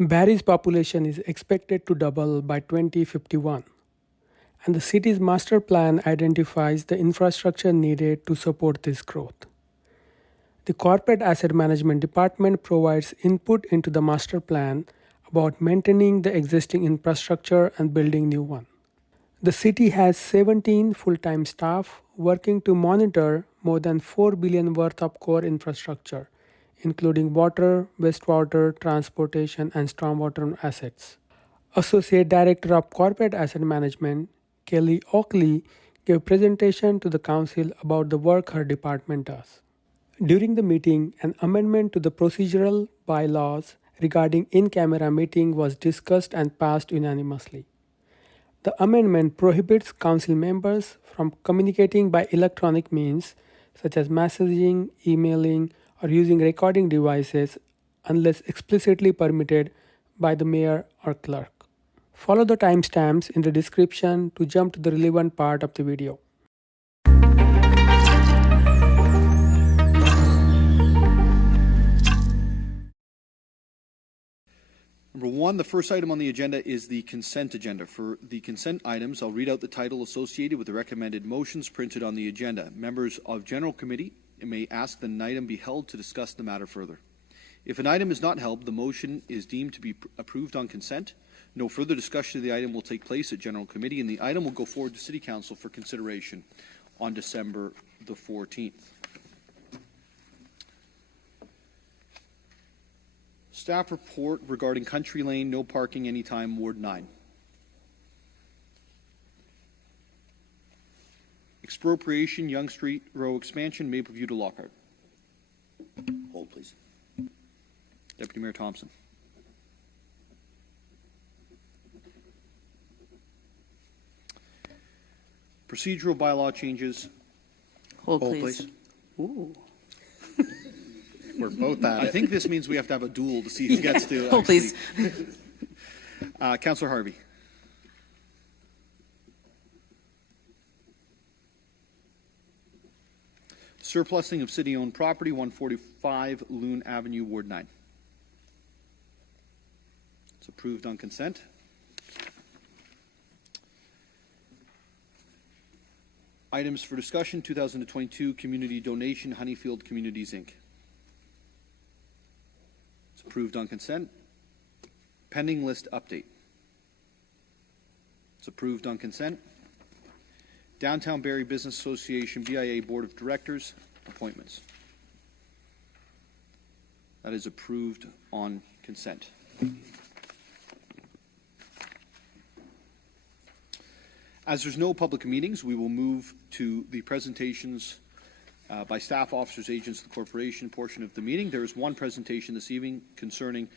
Barrie's population is expected to double by 2051, and the city's master plan identifies the infrastructure needed to support this growth. The Corporate Asset Management Department provides input into the master plan about maintaining the existing infrastructure and building new one. The city has 17 full-time staff working to monitor more than 4 billion worth of core infrastructure, including water, wastewater, transportation, and stormwater assets. Associate Director of Corporate Asset Management, Kelly Oakley, gave a presentation to the council about the work her department does. During the meeting, an amendment to the procedural bylaws regarding in-camera meeting was discussed and passed unanimously. The amendment prohibits council members from communicating by electronic means such as messaging, emailing, or using recording devices unless explicitly permitted by the mayor or clerk. Follow the timestamps in the description to jump to the relevant part of the video. Number one, the first item on the agenda is the consent agenda. For the consent items, I'll read out the title associated with the recommended motions printed on the agenda. Members of General Committee may ask that an item be held to discuss the matter further. If an item is not held, the motion is deemed to be approved on consent. No further discussion of the item will take place at General Committee, and the item will go forward to City Council for consideration on December the 14th. Staff report regarding Country Lane, no parking anytime, Ward 9. Expropriation, Yonge Street Row expansion, Mapleview to Lockhart. Hold, please. Deputy Mayor Thompson. Procedural bylaw changes. Hold, Hold, please. please. Ooh. We're both at I it. think this means we have to have a duel to see who gets to. Hold, please. Councillor Harvey. Surplusing of city-owned property, 145 Loon Avenue, Ward 9. It's approved on consent. Items for discussion, 2022 community donation, Honeyfield Communities, Inc. It's approved on consent. Pending list update. It's approved on consent. Downtown Barrie Business Association, BIA Board of Directors, appointments. That is approved on consent. As there's no public meetings, we will move to the presentations by staff, officers, agents of the corporation portion of the meeting. There is one presentation this evening concerning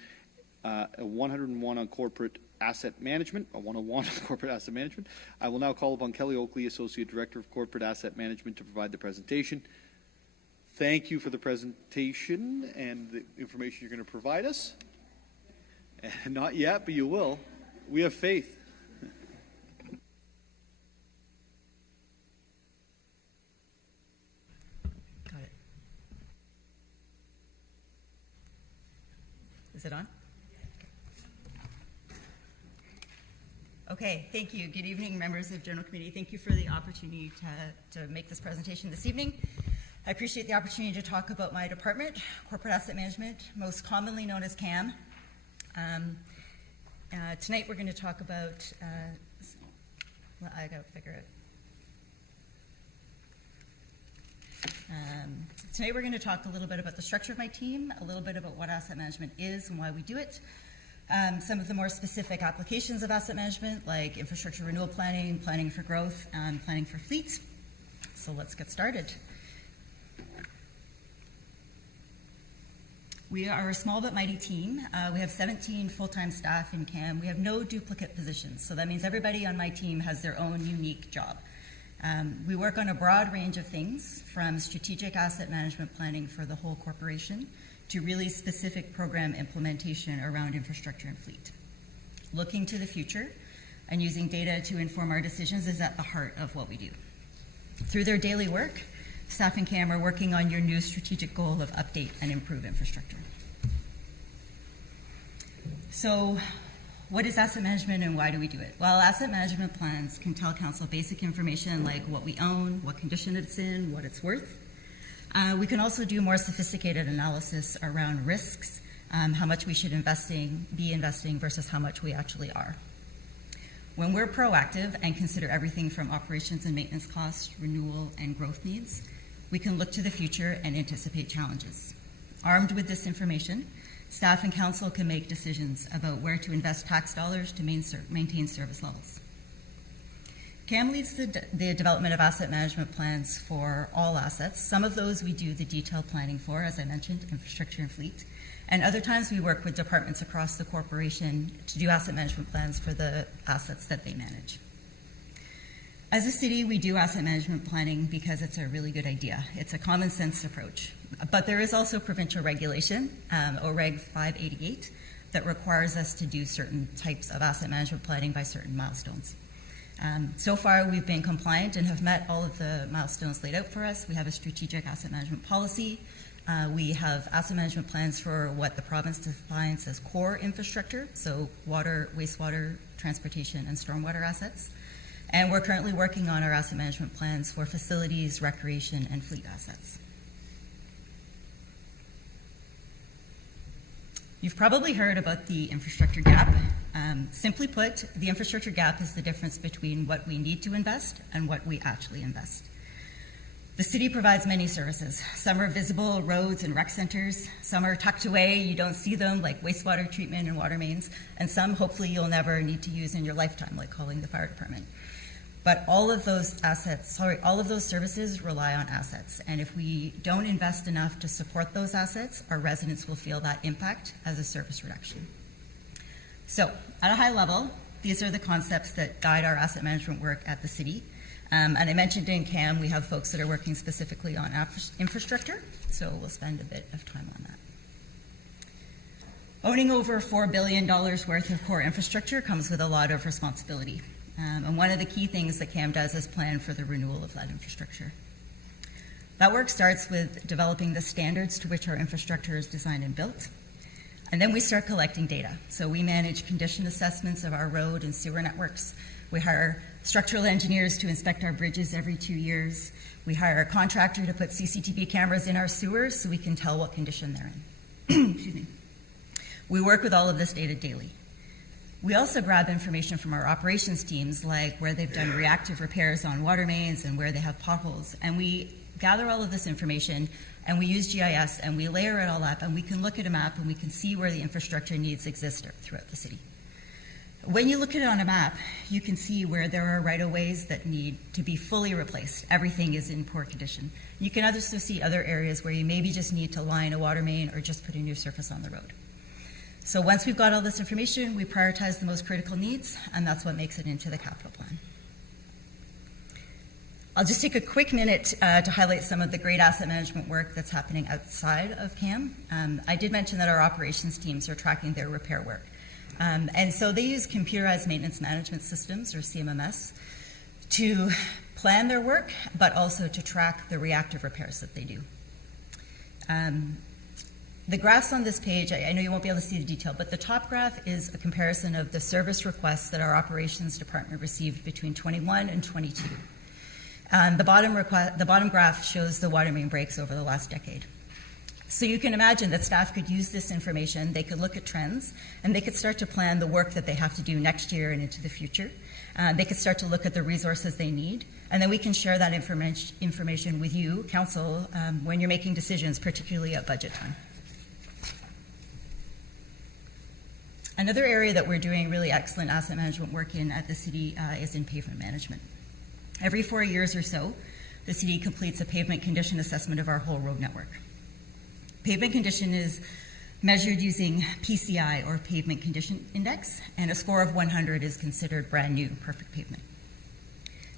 a 101 on corporate asset management, a 101 on corporate asset management. I will now call upon Kelly Oakley, Associate Director of Corporate Asset Management, to provide the presentation. Thank you for the presentation and the information you're going to provide us. And not yet, but you will. We have faith. Got it. Is it on? Okay, thank you. Good evening, members of General Committee. Thank you for the opportunity to make this presentation this evening. I appreciate the opportunity to talk about my department, Corporate Asset Management, most commonly known as CAM. Tonight we're going to talk about, I gotta figure it. Tonight we're going to talk a little bit about the structure of my team, a little bit about what asset management is and why we do it, some of the more specific applications of asset management like infrastructure renewal planning, planning for growth, and planning for fleets. So let's get started. We are a small but mighty team. We have 17 full-time staff in CAM. We have no duplicate positions, so that means everybody on my team has their own unique job. We work on a broad range of things, from strategic asset management planning for the whole corporation to really specific program implementation around infrastructure and fleet. Looking to the future and using data to inform our decisions is at the heart of what we do. Through their daily work, staff in CAM are working on your new strategic goal of update and improve infrastructure. So what is asset management and why do we do it? Well, asset management plans can tell council basic information like what we own, what condition it's in, what it's worth. We can also do more sophisticated analysis around risks, how much we should be investing versus how much we actually are. When we're proactive and consider everything from operations and maintenance costs, renewal, and growth needs, we can look to the future and anticipate challenges. Armed with this information, staff and council can make decisions about where to invest tax dollars to maintain service levels. CAM leads the development of asset management plans for all assets. Some of those we do the detailed planning for, as I mentioned, infrastructure and fleet. And other times we work with departments across the corporation to do asset management plans for the assets that they manage. As a city, we do asset management planning because it's a really good idea. It's a common sense approach. But there is also provincial regulation, OREG 588, that requires us to do certain types of asset management planning by certain milestones. So far, we've been compliant and have met all of the milestones laid out for us. We have a strategic asset management policy. We have asset management plans for what the province defines as core infrastructure, so water, wastewater, transportation, and stormwater assets. And we're currently working on our asset management plans for facilities, recreation, and fleet assets. You've probably heard about the infrastructure gap. Simply put, the infrastructure gap is the difference between what we need to invest and what we actually invest. The city provides many services. Some are visible, roads and rec centers. Some are tucked away, you don't see them, like wastewater treatment and water mains. And some, hopefully, you'll never need to use in your lifetime, like calling the fire department. But all of those services rely on assets. And if we don't invest enough to support those assets, our residents will feel that impact as a service reduction. So, at a high level, these are the concepts that guide our asset management work at the city. And I mentioned in CAM, we have folks that are working specifically on infrastructure, so we'll spend a bit of time on that. Owning over $4 billion worth of core infrastructure comes with a lot of responsibility. And one of the key things that CAM does is plan for the renewal of that infrastructure. That work starts with developing the standards to which our infrastructure is designed and built. And then we start collecting data. So we manage condition assessments of our road and sewer networks. We hire structural engineers to inspect our bridges every 2 years. We hire a contractor to put CCTV cameras in our sewers so we can tell what condition they're in. Excuse me. We work with all of this data daily. We also grab information from our operations teams, like where they've done reactive repairs on water mains and where they have potholes. And we gather all of this information and we use GIS and we layer it all up and we can look at a map and we can see where the infrastructure needs exist throughout the city. When you look at it on a map, you can see where there are right-of-ways that need to be fully replaced. Everything is in poor condition. You can also see other areas where you maybe just need to line a water main or just put a new surface on the road. So once we've got all this information, we prioritize the most critical needs, and that's what makes it into the capital plan. I'll just take a quick minute to highlight some of the great asset management work that's happening outside of CAM. I did mention that our operations teams are tracking their repair work. And so they use computerized maintenance management systems, or CMMS, to plan their work, but also to track the reactive repairs that they do. The graphs on this page, I know you won't be able to see the detail, but the top graph is a comparison of the service requests that our operations department received between 21 and 22. The bottom graph shows the water main breaks over the last decade. So you can imagine that staff could use this information, they could look at trends, and they could start to plan the work that they have to do next year and into the future. They could start to look at the resources they need, and then we can share that information with you, council, when you're making decisions, particularly at budget time. Another area that we're doing really excellent asset management work in at the city is in pavement management. Every 4 years or so, the city completes a pavement condition assessment of our whole road network. Pavement condition is measured using PCI, or Pavement Condition Index, and a score of 100 is considered brand new, perfect pavement.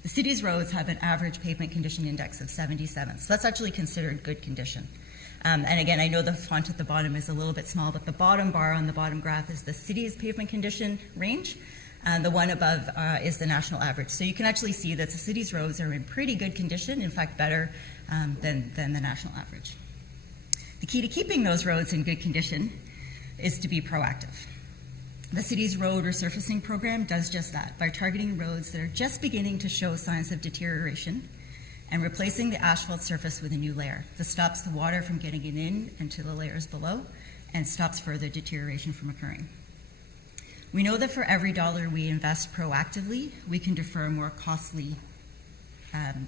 The city's roads have an average pavement condition index of 77, so that's actually considered good condition. And again, I know the font at the bottom is a little bit small, but the bottom bar on the bottom graph is the city's pavement condition range, and the one above is the national average. So you can actually see that the city's roads are in pretty good condition, in fact better than the national average. The key to keeping those roads in good condition is to be proactive. The city's road resurfacing program does just that by targeting roads that are just beginning to show signs of deterioration and replacing the asphalt surface with a new layer that stops the water from getting it in into the layers below and stops further deterioration from occurring. We know that for every dollar we invest proactively, we can defer more costly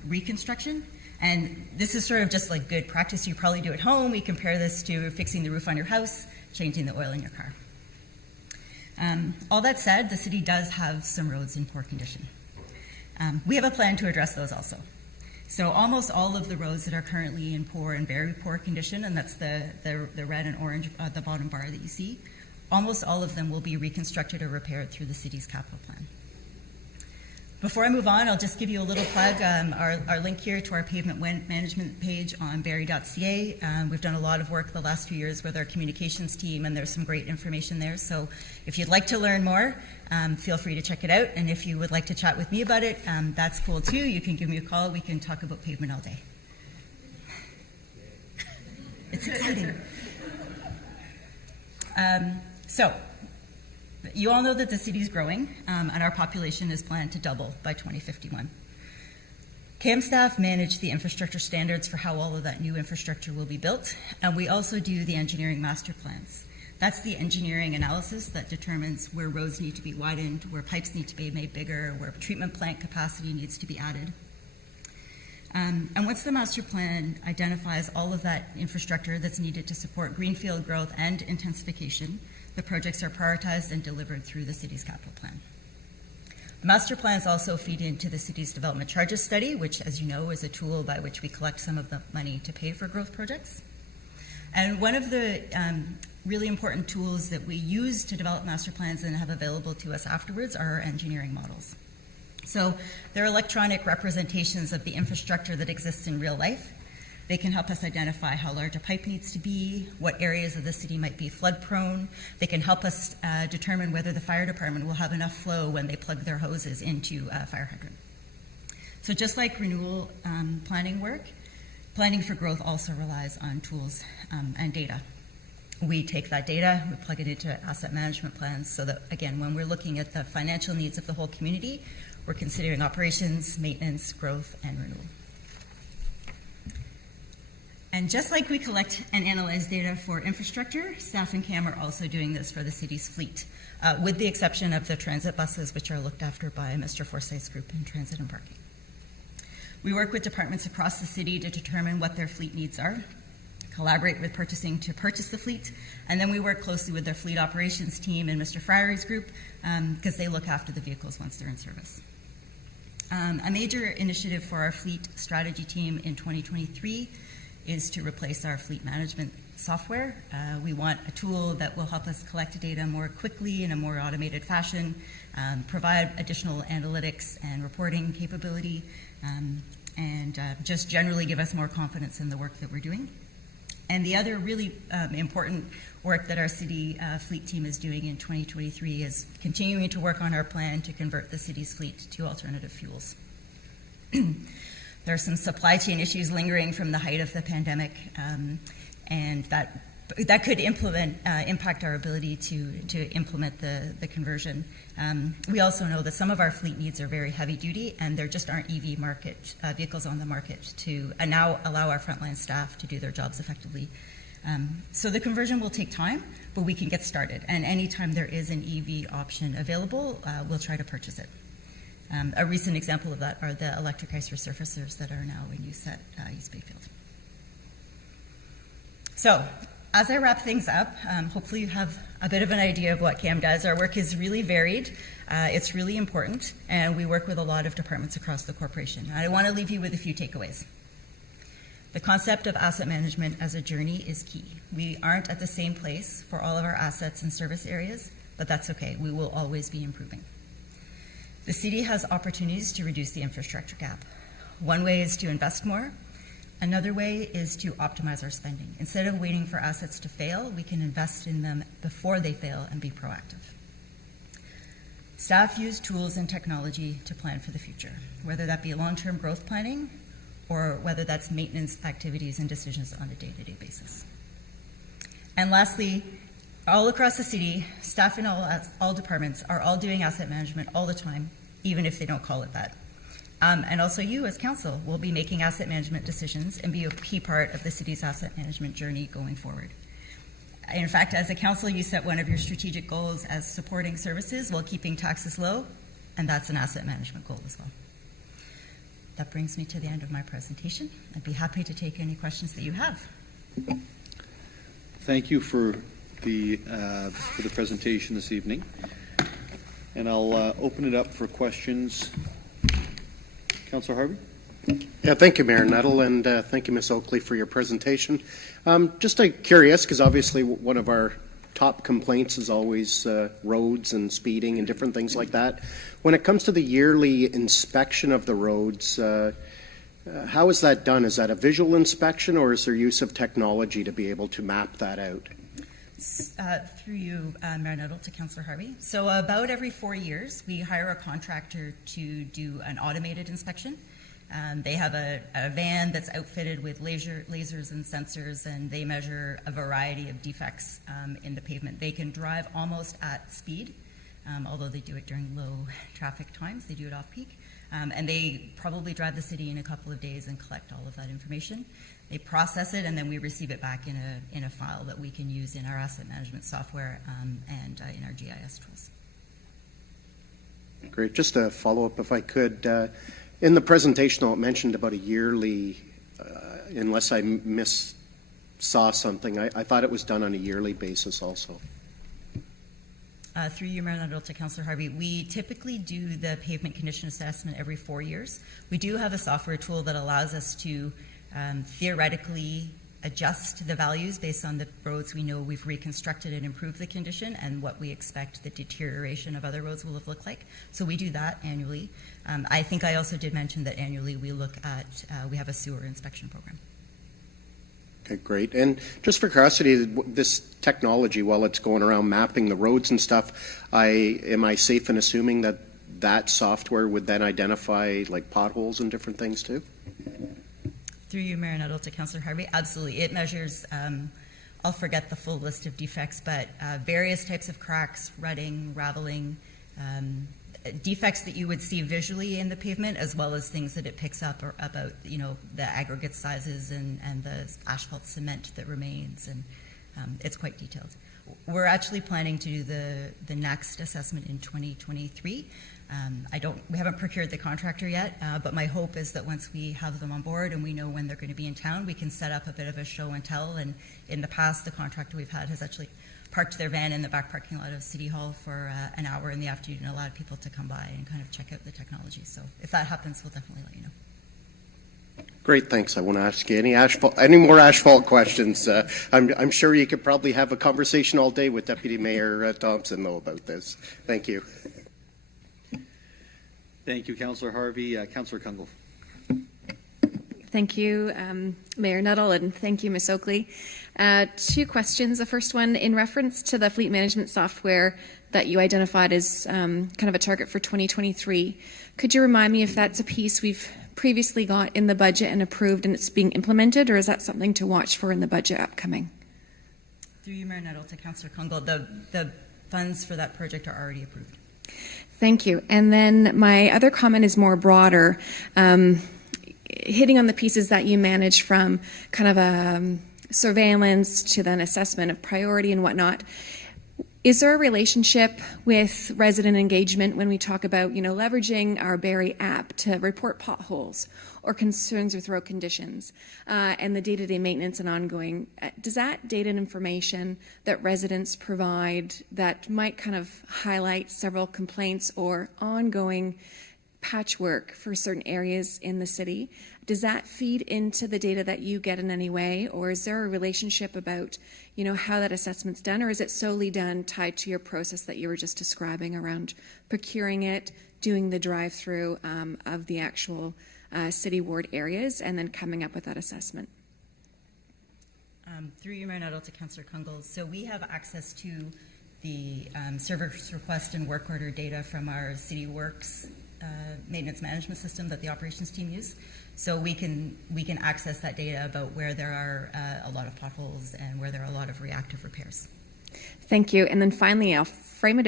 reconstruction. And this is sort of just like good practice you probably do at home. We compare this to fixing the roof on your house, changing the oil in your car. All that said, the city does have some roads in poor condition. We have a plan to address those also. So almost all of the roads that are currently in poor and very poor condition, and that's the red and orange, the bottom bar that you see, almost all of them will be reconstructed or repaired through the city's capital plan. Before I move on, I'll just give you a little plug, our link here to our pavement management page on barrie.ca. We've done a lot of work the last few years with our communications team, and there's some great information there. So if you'd like to learn more, feel free to check it out. And if you would like to chat with me about it, that's cool too. You can give me a call. We can talk about pavement all day. It's exciting. So you all know that the city is growing, and our population is planned to double by 2051. CAM staff manage the infrastructure standards for how all of that new infrastructure will be built, and we also do the engineering master plans. That's the engineering analysis that determines where roads need to be widened, where pipes need to be made bigger, where treatment plant capacity needs to be added. And once the master plan identifies all of that infrastructure that's needed to support greenfield growth and intensification, the projects are prioritized and delivered through the city's capital plan. The master plans also feed into the city's development charges study, which, as you know, is a tool by which we collect some of the money to pay for growth projects. And one of the really important tools that we use to develop master plans and have available to us afterwards are our engineering models. So they're electronic representations of the infrastructure that exists in real life. They can help us identify how large a pipe needs to be, what areas of the city might be flood prone. They can help us determine whether the fire department will have enough flow when they plug their hoses into a fire hydrant. So just like renewal planning work, planning for growth also relies on tools and data. We take that data, we plug it into asset management plans so that, again, when we're looking at the financial needs of the whole community, we're considering operations, maintenance, growth, and renewal. And just like we collect and analyze data for infrastructure, staff and CAM are also doing this for the city's fleet, with the exception of the transit buses, which are looked after by Mr. Forsyth's group in transit and parking. We work with departments across the city to determine what their fleet needs are, collaborate with purchasing to purchase the fleet, and then we work closely with their fleet operations team and Mr. Friery's group because they look after the vehicles once they're in service. A major initiative for our fleet strategy team in 2023 is to replace our fleet management software. We want a tool that will help us collect data more quickly in a more automated fashion, provide additional analytics and reporting capability, and just generally give us more confidence in the work that we're doing. And the other really important work that our city fleet team is doing in 2023 is continuing to work on our plan to convert the city's fleet to alternative fuels. There are some supply chain issues lingering from the height of the pandemic, and that could impact our ability to implement the conversion. We also know that some of our fleet needs are very heavy duty, and there just aren't EV vehicles on the market to now allow our frontline staff to do their jobs effectively. So the conversion will take time, but we can get started. And anytime there is an EV option available, we'll try to purchase it. A recent example of that are the electric ice resurfacers that are now in use at East Bayfield. So, as I wrap things up, hopefully you have a bit of an idea of what CAM does. Our work is really varied, it's really important, and we work with a lot of departments across the corporation. I want to leave you with a few takeaways. The concept of asset management as a journey is key. We aren't at the same place for all of our assets and service areas, but that's okay. We will always be improving. The city has opportunities to reduce the infrastructure gap. One way is to invest more. Another way is to optimize our spending. Instead of waiting for assets to fail, we can invest in them before they fail and be proactive. Staff use tools and technology to plan for the future, whether that be long-term growth planning or whether that's maintenance activities and decisions on a day-to-day basis. And lastly, All across the city, staff in all departments are all doing asset management all the time, even if they don't call it that. And also you as council will be making asset management decisions and be a key part of the city's asset management journey going forward. In fact, as a council, you set one of your strategic goals as supporting services while keeping taxes low, and that's an asset management goal as well. That brings me to the end of my presentation. I'd be happy to take any questions that you have. Thank you for the presentation this evening. And I'll open it up for questions. Councillor Harvey? Yeah, thank you, Mayor Nuttall, and thank you, Ms. Oakley, for your presentation. Just curious, because obviously one of our top complaints is always roads and speeding and different things like that. When it comes to the yearly inspection of the roads, how is that done? Is that a visual inspection, or is there use of technology to be able to map that out? Through you, Mayor Nuttall, to Councillor Harvey. So about every 4 years, we hire a contractor to do an automated inspection. They have a van that's outfitted with lasers and sensors, and they measure a variety of defects in the pavement. They can drive almost at speed, although they do it during low traffic times. They do it off-peak. And they probably drive the city in a couple of days and collect all of that information. They process it, and then we receive it back in a file that we can use in our asset management software and in our GIS tools. Great. Just a follow-up, if I could. In the presentation, it mentioned about a yearly, unless I saw something, I thought it was done on a yearly basis also. Through you, Mayor Nuttall, to Councillor Harvey, we typically do the pavement condition assessment every 4 years. We do have a software tool that allows us to theoretically adjust the values based on the roads we know we've reconstructed and improved the condition and what we expect the deterioration of other roads will have looked like. So we do that annually. I think I also did mention that annually we look at, we have a sewer inspection program. Okay, great. And just for curiosity, this technology, while it's going around mapping the roads and stuff, am I safe in assuming that that software would then identify like potholes and different things too? Through you, Mayor Nuttall, to Councillor Harvey, absolutely. It measures, I'll forget the full list of defects, but various types of cracks, rutting, raveling, defects that you would see visually in the pavement, as well as things that it picks up or about, you know, the aggregate sizes and the asphalt cement that remains, and it's quite detailed. We're actually planning to do the next assessment in 2023. We haven't procured the contractor yet, but my hope is that once we have them on board and we know when they're going to be in town, we can set up a bit of a show and tell. And in the past, the contractor we've had has actually parked their van in the back parking lot of City Hall for an hour in the afternoon and allowed people to come by and kind of check out the technology. So if that happens, we'll definitely let you know. Great, thanks. I won't ask you any more asphalt questions. I'm sure you could probably have a conversation all day with Deputy Mayor Thompson, though, about this. Thank you. Thank you, Councillor Harvey. Councillor Kungl. Thank you, Mayor Nuttall, and thank you, Ms. Oakley. 2 questions. The first one, in reference to the fleet management software that you identified as kind of a target for 2023, could you remind me if that's a piece we've previously got in the budget and approved and it's being implemented, or is that something to watch for in the budget upcoming? Through you, Mayor Nuttall, to Councillor Kungl, the funds for that project are already approved. Thank you. And then my other comment is more broader, hitting on the pieces that you manage from kind of a surveillance to then assessment of priority and whatnot. Is there a relationship with resident engagement when we talk about, leveraging our Barrie app to report potholes or concerns with road conditions and the day-to-day maintenance and ongoing? Does that data and information that residents provide that might kind of highlight several complaints or ongoing patchwork for certain areas in the city, does that feed into the data that you get in any way, or is there a relationship about, how that assessment's done, or is it solely done tied to your process that you were just describing around procuring it, doing the drive-through of the actual city ward areas, and then coming up with that assessment? Through you, Mayor Nuttall, to Councillor Kungl. So we have access to the service request and work order data from our City Works maintenance management system that the operations team use. So we can access that data about where there are a lot of potholes and where there are a lot of reactive repairs. Thank you. And then finally, I'll frame it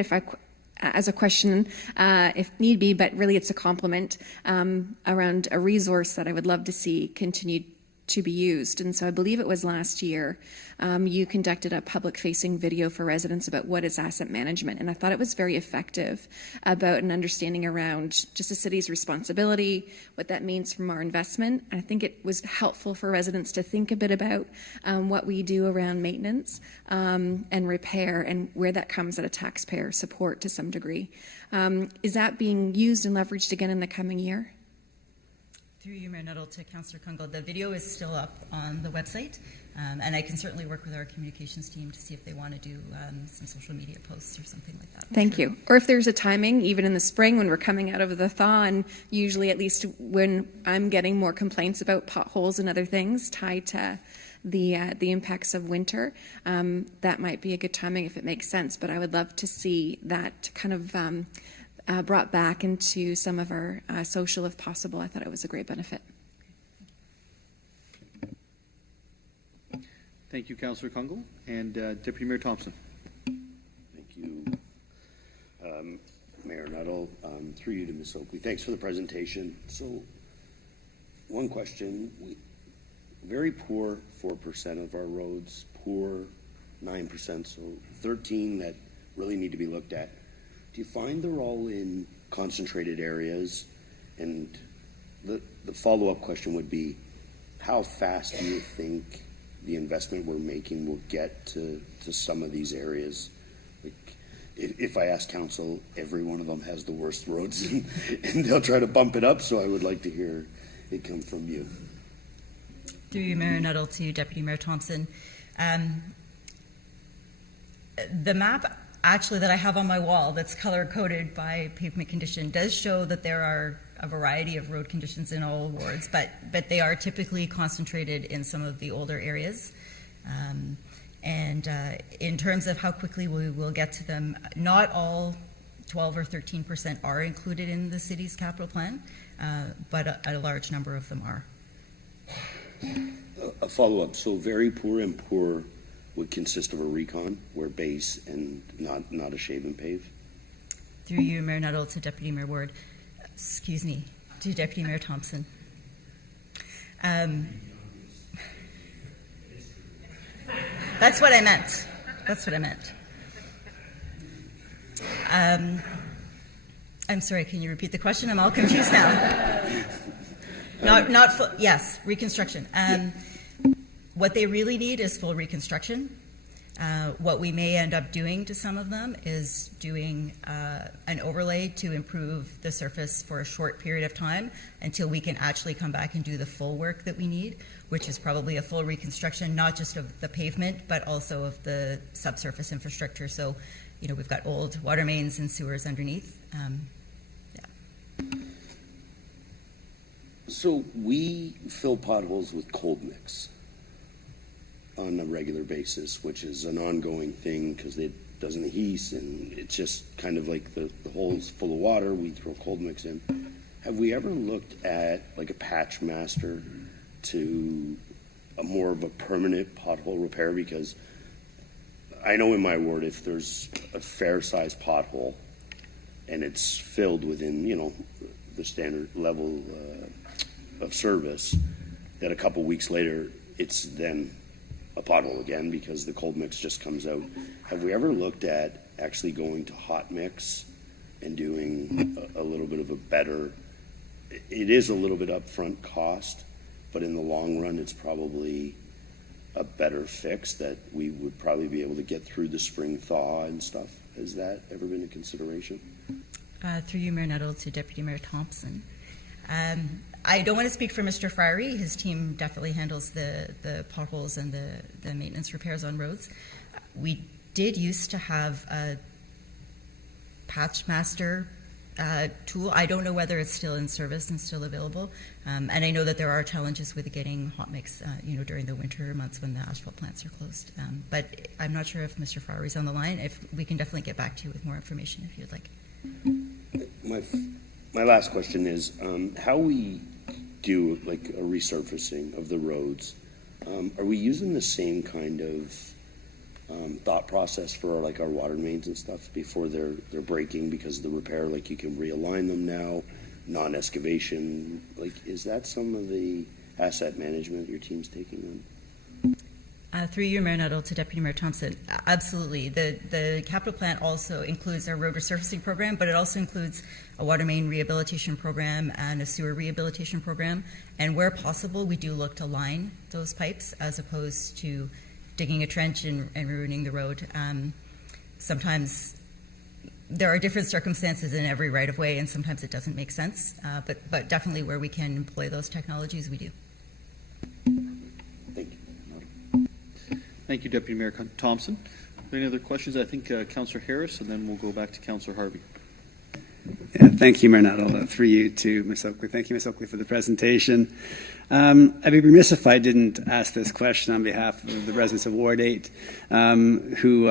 as a question, if need be, but really it's a compliment around a resource that I would love to see continued to be used. And so I believe it was last year, you conducted a public-facing video for residents about what is asset management. And I thought it was very effective about an understanding around just the city's responsibility, what that means from our investment. I think it was helpful for residents to think a bit about what we do around maintenance and repair and where that comes at a taxpayer support to some degree. Is that being used and leveraged again in the coming year? Through you, Mayor Nuttall, to Councillor Kungle, the video is still up on the website, and I can certainly work with our communications team to see if they want to do some social media posts or something like that. Thank you. Or if there's a timing, even in the spring when we're coming out of the thaw, and usually at least when I'm getting more complaints about potholes and other things tied to the impacts of winter, that might be a good timing if it makes sense. But I would love to see that kind of brought back into some of our social if possible. I thought it was a great benefit. Thank you, Councillor Kungle. And Deputy Mayor Thompson. Thank you. Mayor Nuttall, through you to Ms. Oakley. Thanks for the presentation. So, one question. Very poor 4% of our roads, poor 9%, so 13 that really need to be looked at. Do you find they're all in concentrated areas? And the follow-up question would be, how fast do you think the investment we're making will get to some of these areas? Like, if I ask council, every one of them has the worst roads, and they'll try to bump it up, so I would like to hear it come from you. Through you, Mayor Nuttall, to Deputy Mayor Thompson. The map actually that I have on my wall that's color-coded by pavement condition does show that there are a variety of road conditions in all wards, but they are typically concentrated in some of the older areas. In terms of how quickly we will get to them, not all 12 or 13% are included in the city's capital plan, but a large number of them are. A follow-up. So very poor and poor would consist of a recon, where base and not a shave and pave? Through you, Mayor Nuttall, to Deputy Mayor Ward. Excuse me, to Deputy Mayor Thompson. That's what I meant. That's what I meant. I'm sorry, can you repeat the question? I'm all confused now. Yes, reconstruction. What they really need is full reconstruction. What we may end up doing to some of them is doing an overlay to improve the surface for a short period of time until we can actually come back and do the full work that we need, which is probably a full reconstruction, not just of the pavement, but also of the subsurface infrastructure. So, you know, we've got old water mains and sewers underneath. So we fill potholes with cold mix on a regular basis, which is an ongoing thing because it doesn't adhere, and it's just kind of like the hole's full of water, we throw cold mix in. Have we ever looked at like a patch master to a more of a permanent pothole repair? Because I know in my ward, if there's a fair sized pothole and it's filled within, you know, the standard level of service, that a couple weeks later it's then a pothole again because the cold mix just comes out. Have we ever looked at actually going to hot mix and doing a little bit of a better, it is a little bit upfront cost, but in the long run it's probably a better fix that we would probably be able to get through the spring thaw and stuff? Has that ever been a consideration? Through you, Mayor Nuttall, to Deputy Mayor Thompson. I don't want to speak for Mr. Friery. His team definitely handles the potholes and the maintenance repairs on roads. We did used to have a patch master tool. I don't know whether it's still in service and still available. And I know that there are challenges with getting hot mix, during the winter months when the asphalt plants are closed. But I'm not sure if Mr. Friery's on the line. If we can definitely get back to you with more information if you'd like. My last question is how we do like a resurfacing of the roads. Are we using the same kind of thought process for like our water mains and stuff before they're breaking because of the repair. Like you can realign them now, non-excavation. Like, is that some of the asset management your team's taking on? Through you, Mayor Nuttall, to Deputy Mayor Thompson, absolutely. The capital plan also includes our road resurfacing program, but it also includes a water main rehabilitation program and a sewer rehabilitation program. And where possible, we do look to line those pipes as opposed to digging a trench and ruining the road. Sometimes there are different circumstances in every right-of-way, and sometimes it doesn't make sense. But definitely where we can employ those technologies, we do. Thank you. Thank you, Deputy Mayor Thompson. Are there any other questions? I think Councillor Harris, and then we'll go back to Councillor Harvey. Yeah, thank you, Mayor Nuttall. Through you to Ms. Oakley. Thank you, Ms. Oakley, for the presentation. I'd be remiss if I didn't ask this question on behalf of the residents of Ward 8 who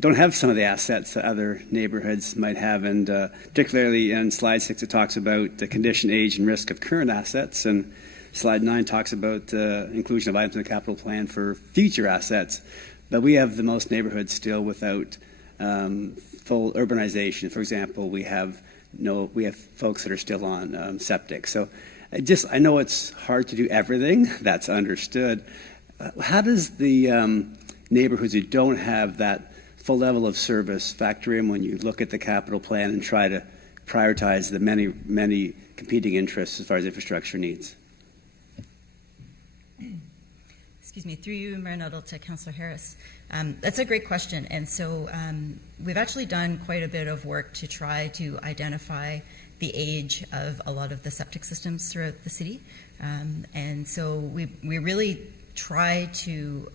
don't have some of the assets that other neighborhoods might have, and particularly in Slide 6 it talks about the condition, age, and risk of current assets, and Slide 9 talks about inclusion of items in the capital plan for future assets. But we have the most neighborhoods still without full urbanization. For example, we have folks that are still on septic. So I know it's hard to do everything. That's understood. How does the neighborhoods who don't have that full level of service factor in when you look at the capital plan and try to prioritize the many competing interests as far as infrastructure needs? Excuse me, through you, Mayor Nuttall, to Councillor Harris. That's a great question. And so we've actually done quite a bit of work to try to identify the age of a lot of the septic systems throughout the city. And so we really try to,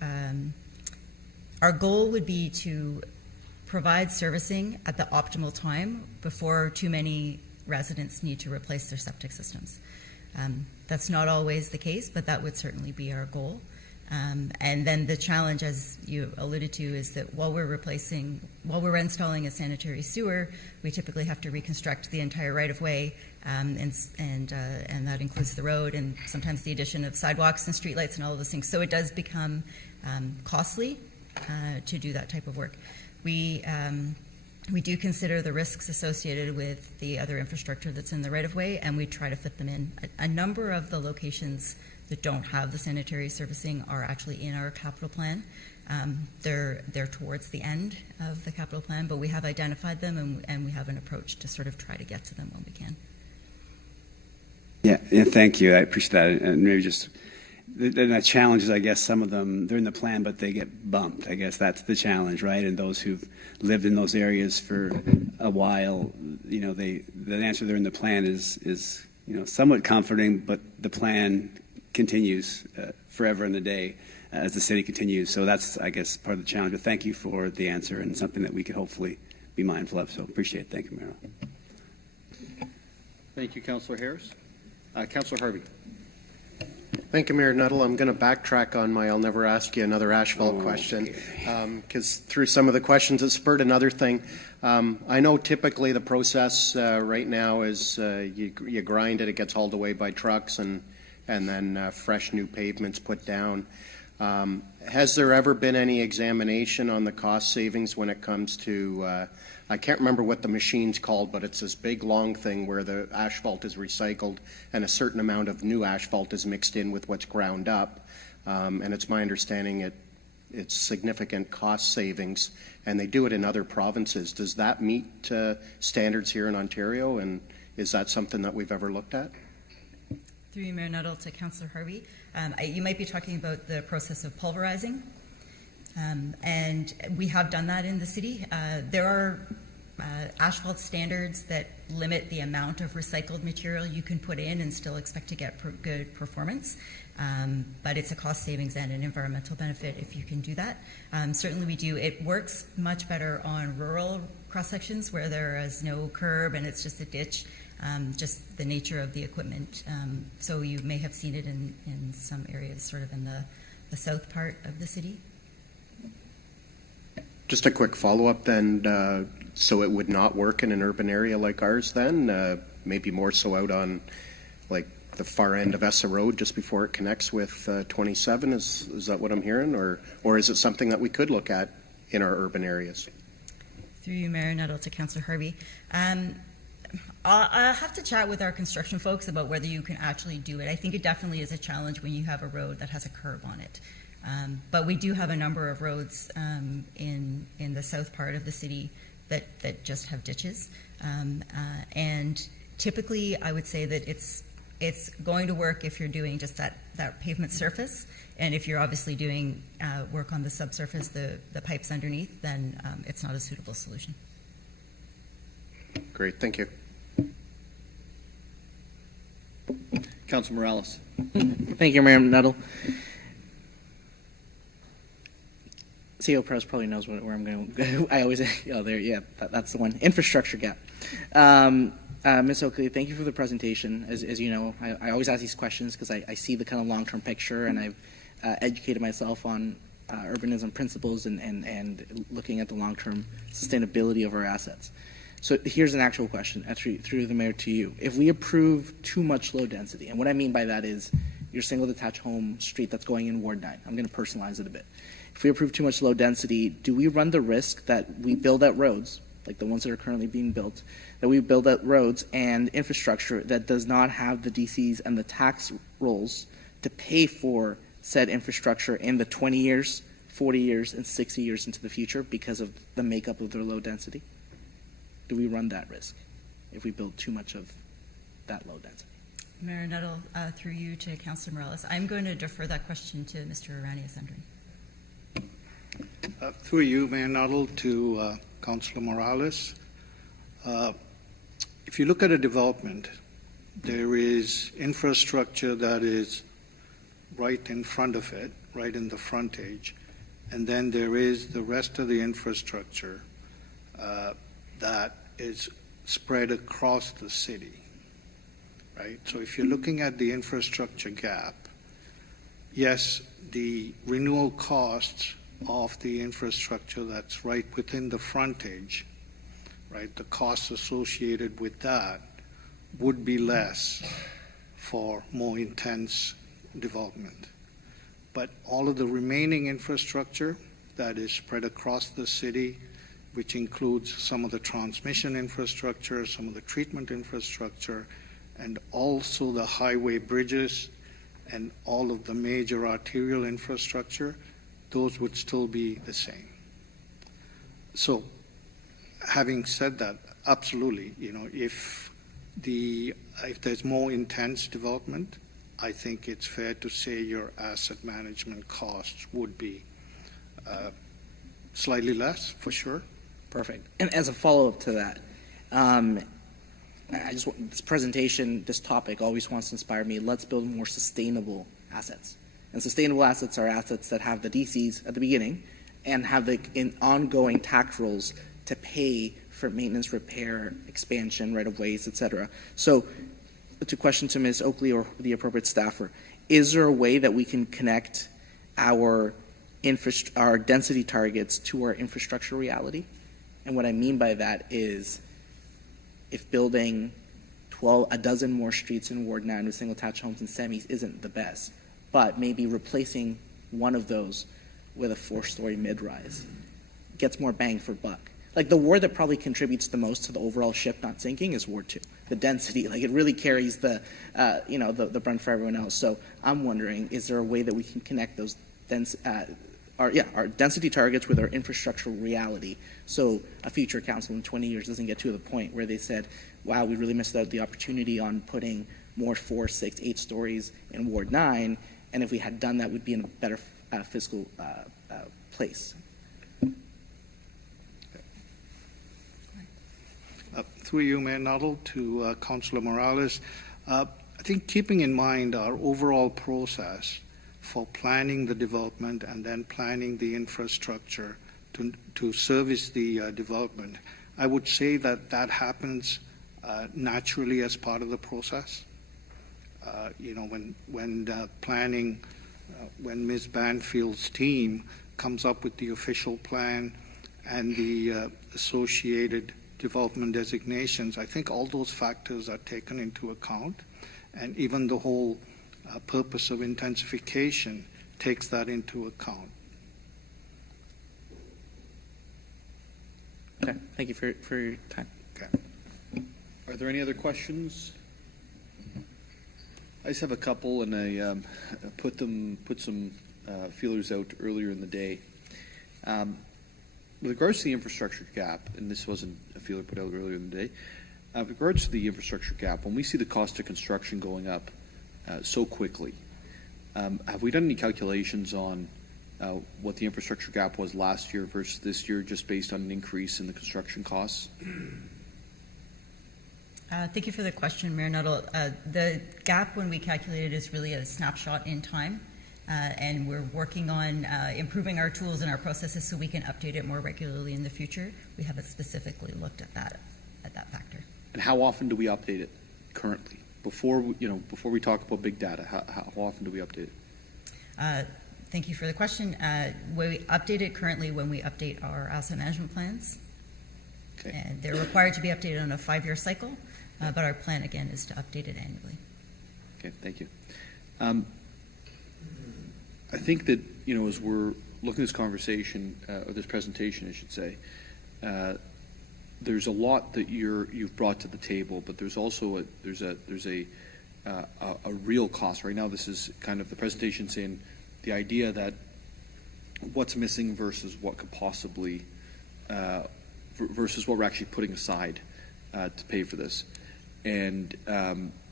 our goal would be to provide servicing at the optimal time before too many residents need to replace their septic systems. That's not always the case, but that would certainly be our goal. And then the challenge, as you alluded to, is that while we're installing a sanitary sewer, we typically have to reconstruct the entire right-of-way, and that includes the road and sometimes the addition of sidewalks and streetlights and all of those things. So it does become costly to do that type of work. We do consider the risks associated with the other infrastructure that's in the right-of-way, and we try to fit them in. A number of the locations that don't have the sanitary servicing are actually in our capital plan. They're towards the end of the capital plan, but we have identified them, and we have an approach to sort of try to get to them when we can. Yeah, thank you. I appreciate that. And maybe just the challenge is, I guess, some of them, they're in the plan, but they get bumped. I guess that's the challenge, right? And those who've lived in those areas for a while, the answer they're in the plan is somewhat comforting, but the plan continues forever and a day as the city continues. So that's, I guess, part of the challenge. But thank you for the answer, and something that we could hopefully be mindful of. So appreciate it. Thank you, Mayor. Thank you, Councillor Harris. Councillor Harvey. Thank you, Mayor Nuttall. I'm going to backtrack on my I'll never ask you another asphalt question, because through some of the questions it spurred another thing. I know typically the process right now is you grind it, it gets hauled away by trucks, and then fresh new pavements put down. Has there ever been any examination on the cost savings when it comes to, I can't remember what the machine's called, but it's this big long thing where the asphalt is recycled and a certain amount of new asphalt is mixed in with what's ground up. And it's my understanding it's significant cost savings, and they do it in other provinces. Does that meet standards here in Ontario, and is that something that we've ever looked at? Through you, Mayor Nuttall, to Councillor Harvey. You might be talking about the process of pulverizing, and we have done that in the city. There are asphalt standards that limit the amount of recycled material you can put in and still expect to get good performance, but it's a cost savings and an environmental benefit if you can do that. Certainly we do. It works much better on rural cross-sections where there is no curb and it's just a ditch. Just the nature of the equipment. So you may have seen it in some areas, sort of in the south part of the city. Just a quick follow-up then. So it would not work in an urban area like ours then? Maybe more so out on like the far end of Essa Road just before it connects with 27. Is that what I'm hearing, or is it something that we could look at in our urban areas? Through you, Mayor Nuttall, to Councillor Harvey. I'll have to chat with our construction folks about whether you can actually do it. I think it definitely is a challenge when you have a road that has a curb on it. But we do have a number of roads in the south part of the city that just have ditches. And typically, I would say that it's going to work if you're doing just that pavement surface. And if you're obviously doing work on the subsurface, the pipes underneath, then it's not a suitable solution. Great, thank you. Councilor Morales. Thank you, Mayor Nuttall. CEO Press probably knows where I'm going to go. I always, that's the one. Infrastructure gap. Ms. Oakley, thank you for the presentation. As you know, I always ask these questions because I see the kind of long-term picture, and I've educated myself on urbanism principles and looking at the long-term sustainability of our assets. So here's an actual question, through the mayor to you. If we approve too much low density, and what I mean by that is your single detached home street that's going in Ward 9. I'm going to personalize it a bit. If we approve too much low density, do we run the risk that we build out roads, like the ones that are currently being built, that we build out roads and infrastructure that does not have the DCs and the tax rolls to pay for said infrastructure in the 20 years, 40 years, and 60 years into the future because of the makeup of their low density? Do we run that risk if we build too much of that low density? Mayor Nuttall, through you to Councillor Morales. I'm going to defer that question to Mr. Irani-Asandri. Through you, Mayor Nuttall, to Councillor Morales. If you look at a development, there is infrastructure that is right in front of it, right in the frontage, and then there is the rest of the infrastructure that is spread across the city, right? So if you're looking at the infrastructure gap, yes, the renewal costs of the infrastructure that's right within the frontage, right, the costs associated with that would be less for more intense development. But all of the remaining infrastructure that is spread across the city, which includes some of the transmission infrastructure, some of the treatment infrastructure, and also the highway bridges and all of the major arterial infrastructure, those would still be the same. So, having said that, absolutely, if there's more intense development, I think it's fair to say your asset management costs would be slightly less, for sure. Perfect. And as a follow-up to that, this presentation, this topic always wants to inspire me. Let's build more sustainable assets. And sustainable assets are assets that have the DCs at the beginning and have the ongoing tax rolls to pay for maintenance, repair, expansion, right-of-ways, etc. So, to question to Ms. Oakley or the appropriate staffer, is there a way that we can connect our density targets to our infrastructure reality? And what I mean by that is, if building a dozen more streets in Ward 9 with single-attached homes and semis isn't the best, but maybe replacing one of those with a 4-story mid-rise gets more bang for buck. Like, the ward that probably contributes the most to the overall ship not sinking is Ward 2. The density, it really carries the brunt for everyone else. So I'm wondering, is there a way that we can connect those our density targets with our infrastructure reality, so a future council in 20 years doesn't get to the point where they said, wow, we really missed out the opportunity on putting more 4, 6, 8 stories in Ward 9, and if we had done that, we'd be in a better fiscal place. Through you, Mayor Nuttall, to Councillor Morales. I think keeping in mind our overall process for planning the development and then planning the infrastructure to service the development, I would say that happens naturally as part of the process. When planning, when Ms. Banfield's team comes up with the official plan and the associated development designations, I think all those factors are taken into account, And even the whole purpose of intensification takes that into account. Okay, thank you for your time. Okay. Are there any other questions? I just have a couple, and I put some feelers out earlier in the day. With regards to the infrastructure gap, and this wasn't a feeler put out earlier in the day, with regards to the infrastructure gap, when we see the cost of construction going up so quickly, have we done any calculations on what the infrastructure gap was last year versus this year, just based on an increase in the construction costs? Thank you for the question, Mayor Nuttall. The gap, when we calculate it, is really a snapshot in time, and we're working on improving our tools and our processes so we can update it more regularly in the future. We haven't specifically looked at that factor. And how often do we update it currently? Before we talk about big data, how often do we update it? Thank you for the question. We update it currently when we update our asset management plans. Okay. And they're required to be updated on a 5-year cycle, but our plan, again, is to update it annually. Okay, thank you. I think that, as we're looking at this conversation, or this presentation, I should say, there's a lot that you've brought to the table, but there's also a real cost. Right now, this is kind of the presentation saying the idea that what's missing versus what could possibly, versus what we're actually putting aside to pay for this. And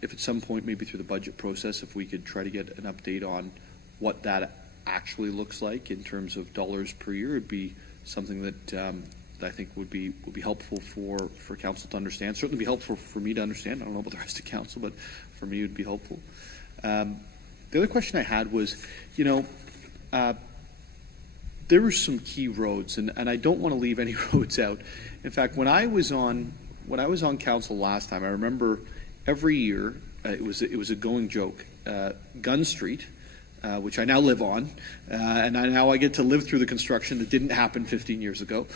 if at some point, maybe through the budget process, if we could try to get an update on what that actually looks like in terms of dollars per year, it'd be something that I think would be helpful for council to understand. Certainly be helpful for me to understand. I don't know about the rest of council, but for me it would be helpful. The other question I had was, there were some key roads, and I don't want to leave any roads out. In fact, when I was on council last time, I remember every year it was a going joke. Gunn Street, which I now live on, and now I get to live through the construction that didn't happen 15 years ago,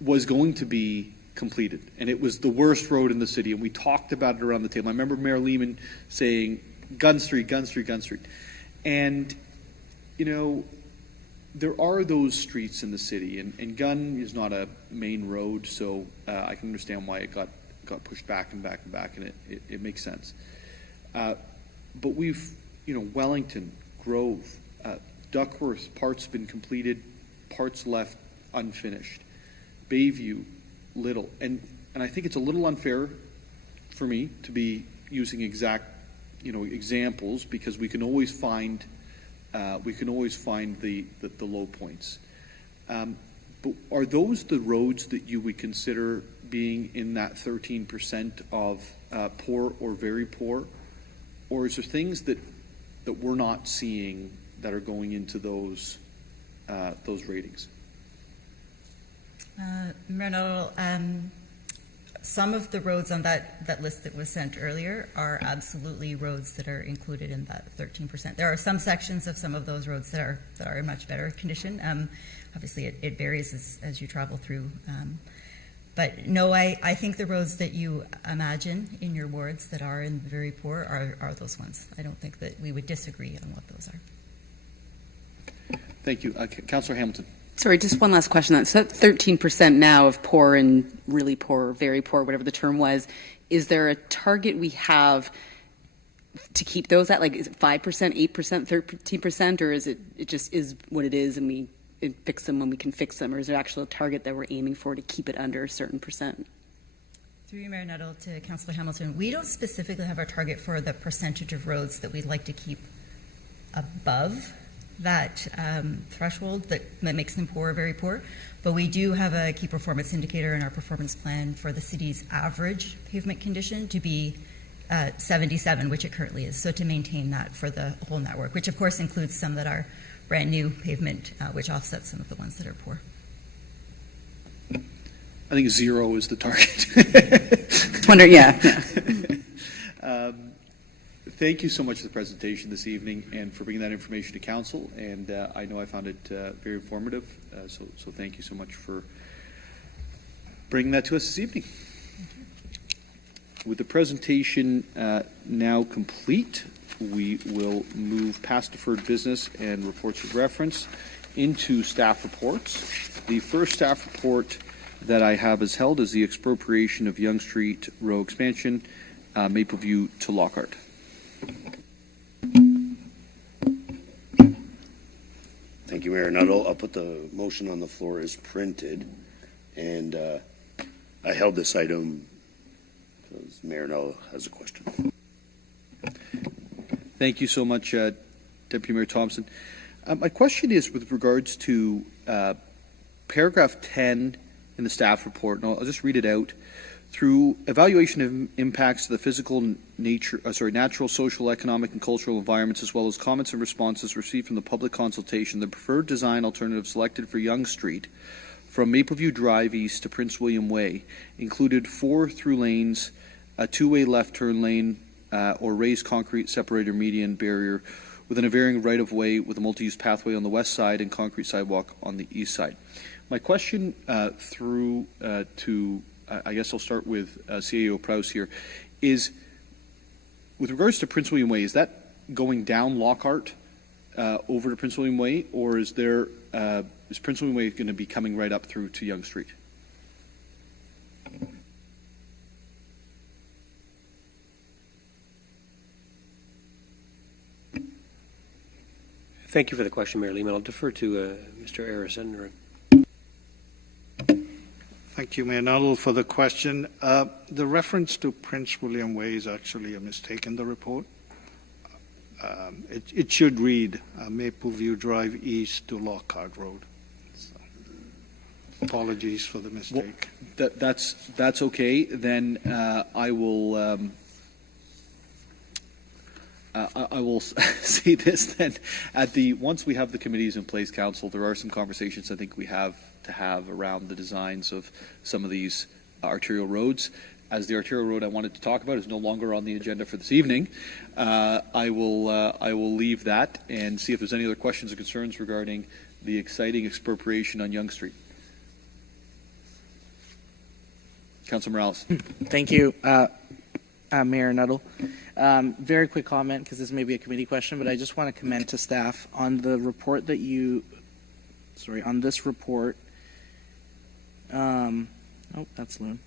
was going to be completed. And it was the worst road in the city, and we talked about it around the table. I remember Mayor Lehman saying, Gunn Street, Gunn Street, Gunn Street. And, there are those streets in the city, and Gunn is not a main road, so I can understand why it got pushed back and back and back, and it makes sense. But we've, Wellington, Grove, Duckworth, parts been completed, parts left unfinished. Bayview, Little, and I think it's a little unfair for me to be using exact, examples, because we can always find the low points. But are those the roads that you would consider being in that 13% of poor or very poor, or is there things that we're not seeing that are going into those ratings? Mayor Nuttall, some of the roads on that list that was sent earlier are absolutely roads that are included in that 13%. There are some sections of some of those roads that are in much better condition. Obviously, it varies as you travel through. But no, I think the roads that you imagine in your wards that are in very poor are those ones. I don't think that we would disagree on what those are. Thank you. Councillor Hamilton. Sorry, just one last question. So 13% now of poor and really poor, or very poor, whatever the term was. Is there a target we have to keep those at? Like, is it 5%, 8%, 13%, or is it just is what it is, and we fix them when we can fix them, or is there actually a target that we're aiming for to keep it under a certain percent? Through you, Mayor Nuttall, to Councillor Hamilton, we don't specifically have a target for the percentage of roads that we'd like to keep above that threshold that makes them poor or very poor, but we do have a key performance indicator in our performance plan for the city's average pavement condition to be 77, which it currently is, so to maintain that for the whole network, which of course includes some that are brand new pavement, which offsets some of the ones that are poor. I think 0 is the target. Thank you so much for the presentation this evening and for bringing that information to council. And I know I found it very informative. So thank you so much for bringing that to us this evening. With the presentation now complete, we will move past deferred business and reports of reference into staff reports. The first staff report that I have as held is the expropriation of Yonge Street Row expansion, Mapleview to Lockhart. Thank you, Mayor Nuttall. I'll put the motion on the floor as printed, and I held this item because Mayor Nuttall has a question. Thank you so much, Deputy Mayor Thompson. My question is with regards to paragraph 10 in the staff report, and I'll just read it out. Through evaluation of impacts to the physical natural, social, economic, and cultural environments, as well as comments and responses received from the public consultation, the preferred design alternative selected for Yonge Street from Mapleview Drive East to Prince William Way included 4 through lanes, a 2-way left turn lane, or raised concrete separator median barrier within a varying right-of-way with a multi-use pathway on the west side and concrete sidewalk on the east side. My question I guess I'll start with CAO Prowse here, is with regards to Prince William Way, is that going down Lockhart over to Prince William Way, or is Prince William Way going to be coming right up through to Yonge Street? Thank you for the question, Mayor Lehman. I'll defer to Mr. Arison. Thank you, Mayor Nuttall, for the question. The reference to Prince William Way is actually a mistake in the report. It should read Mapleview Drive East to Lockhart Road. So, apologies for the mistake. Well, that's okay. Then I will say this then. Once we have the committees in place, Council, there are some conversations I think we have to have around the designs of some of these arterial roads. As the arterial road I wanted to talk about is no longer on the agenda for this evening, I will leave that and see if there's any other questions or concerns regarding the exciting expropriation on Yonge Street. Councilor Morales. Thank you, Mayor Nuttall. Very quick comment, because this may be a committee question, but I just want to commend to staff on the report that on this report. Oh, that's Loon.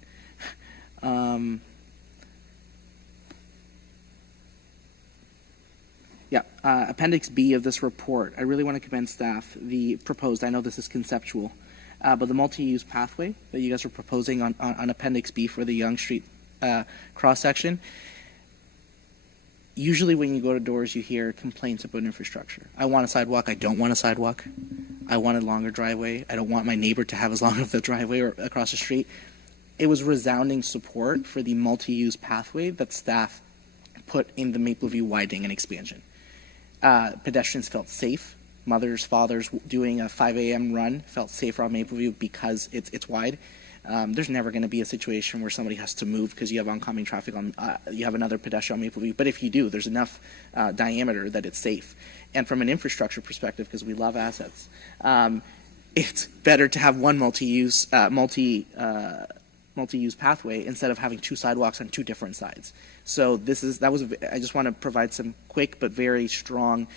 Appendix B of this report. I really want to commend staff. The proposed, I know this is conceptual, but the multi-use pathway that you guys are proposing on Appendix B for the Yonge Street cross-section. Usually when you go to doors, you hear complaints about infrastructure. I want a sidewalk. I don't want a sidewalk. I want a longer driveway. I don't want my neighbor to have as long of the driveway or across the street. It was resounding support for the multi-use pathway that staff put in the Mapleview widening and expansion. Pedestrians felt safe. Mothers, fathers doing a 5 a.m. run felt safer on Mapleview because it's wide. There's never going to be a situation where somebody has to move because you have oncoming traffic you have another pedestrian on Mapleview. But if you do, there's enough diameter that it's safe. And from an infrastructure perspective, because we love assets, it's better to have one multi-use pathway instead of having 2 sidewalks on 2 different sides. So I just want to provide some quick but very strong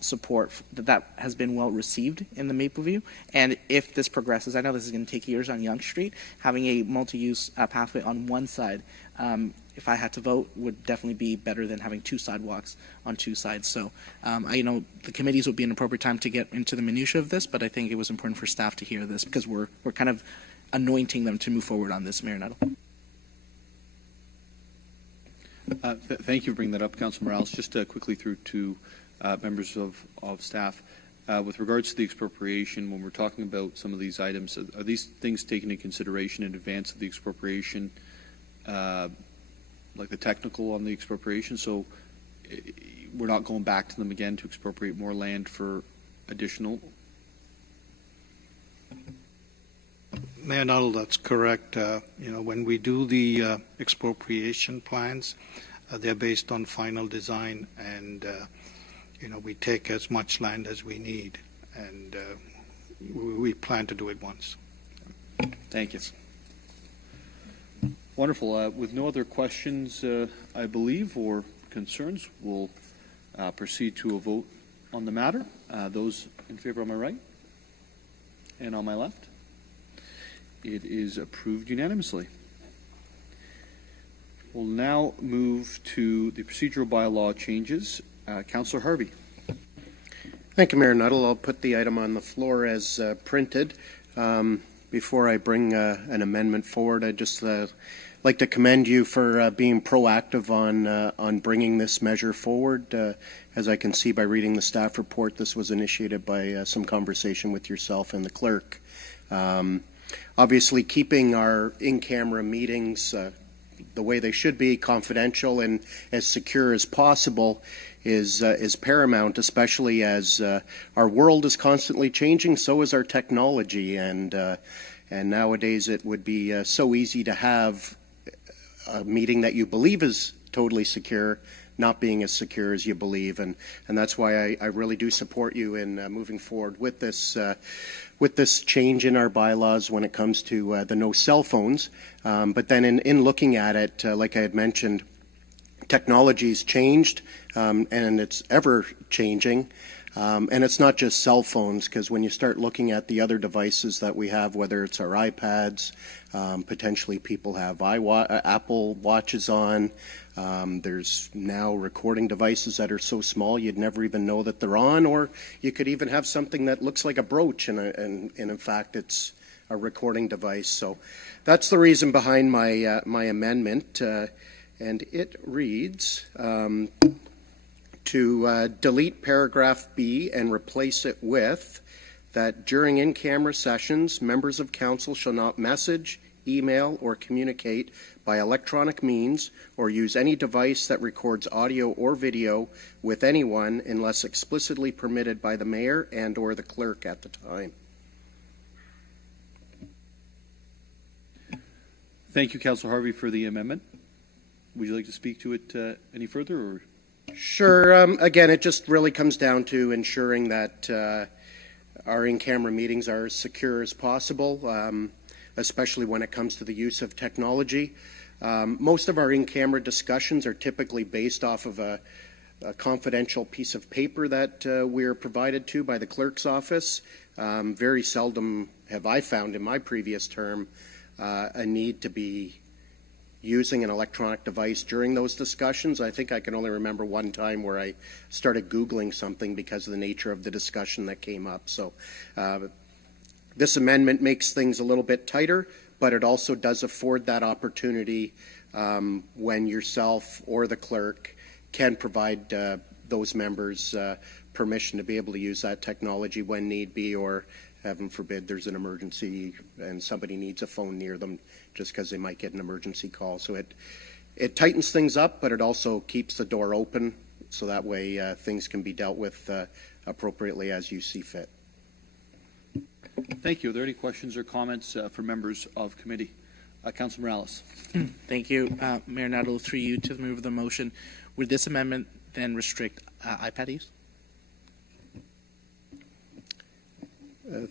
support that has been well received in the Mapleview. And if this progresses, I know this is going to take years on Yonge Street, having a multi-use pathway on one side, if I had to vote, would definitely be better than having 2 sidewalks on 2 sides. So I know the committees would be an appropriate time to get into the minutia of this, but I think it was important for staff to hear this because we're kind of anointing them to move forward on this, Mayor Nuttall. Thank you for bringing that up, Councilor Morales. Just quickly through to members of staff. With regards to the expropriation, when we're talking about some of these items, are these things taken into consideration in advance of the expropriation, like the technical on the expropriation? So we're not going back to them again to expropriate more land for additional? Mayor Nuttall, that's correct. When we do the expropriation plans, they're based on final design, and we take as much land as we need, and we plan to do it once. Thank you. Wonderful. With no other questions, I believe, or concerns, we'll proceed to a vote on the matter. Those in favor on my right and on my left. It is approved unanimously. We'll now move to the procedural bylaw changes. Councillor Harvey. Thank you, Mayor Nuttall. I'll put the item on the floor as printed. Before I bring an amendment forward, I'd just like to commend you for being proactive on bringing this measure forward. As I can see by reading the staff report, this was initiated by some conversation with yourself and the clerk. Obviously, keeping our in-camera meetings the way they should be, confidential and as secure as possible, is paramount, especially as our world is constantly changing. So is our technology, and nowadays it would be so easy to have a meeting that you believe is totally secure not being as secure as you believe, and that's why I really do support you in moving forward with this change in our bylaws when it comes to the no cell phones. But then in looking at it, like I had mentioned, technology's changed, and it's ever changing. And it's not just cell phones, because when you start looking at the other devices that we have, whether it's our iPads, potentially people have Apple Watches on. There's now recording devices that are so small you'd never even know that they're on, or you could even have something that looks like a brooch, and in fact it's a recording device. So that's the reason behind my my amendment, and it reads to delete paragraph B and replace it with that during in-camera sessions, members of council shall not message, email, or communicate by electronic means or use any device that records audio or video with anyone unless explicitly permitted by the mayor and or the clerk at the time. Thank you, Councillor Harvey, for the amendment. Would you like to speak to it any further? Or? Sure. Again, it just really comes down to ensuring that our in-camera meetings are as secure as possible, especially when it comes to the use of technology. Most of our in-camera discussions are typically based off of a confidential piece of paper that we're provided to by the clerk's office. Very seldom have I found in my previous term a need to be using an electronic device during those discussions. I think I can only remember one time where I started Googling something because of the nature of the discussion that came up. So this amendment makes things a little bit tighter, but it also does afford that opportunity when yourself or the clerk can provide those members permission to be able to use that technology when need be, or heaven forbid there's an emergency and somebody needs a phone near them just because they might get an emergency call. So it tightens things up, but it also keeps the door open so that way things can be dealt with appropriately as you see fit. Thank you. Are there any questions or comments from members of committee? Councillor Morales. Thank you. Mayor Nuttall, through you to move the motion. Would this amendment then restrict iPad use?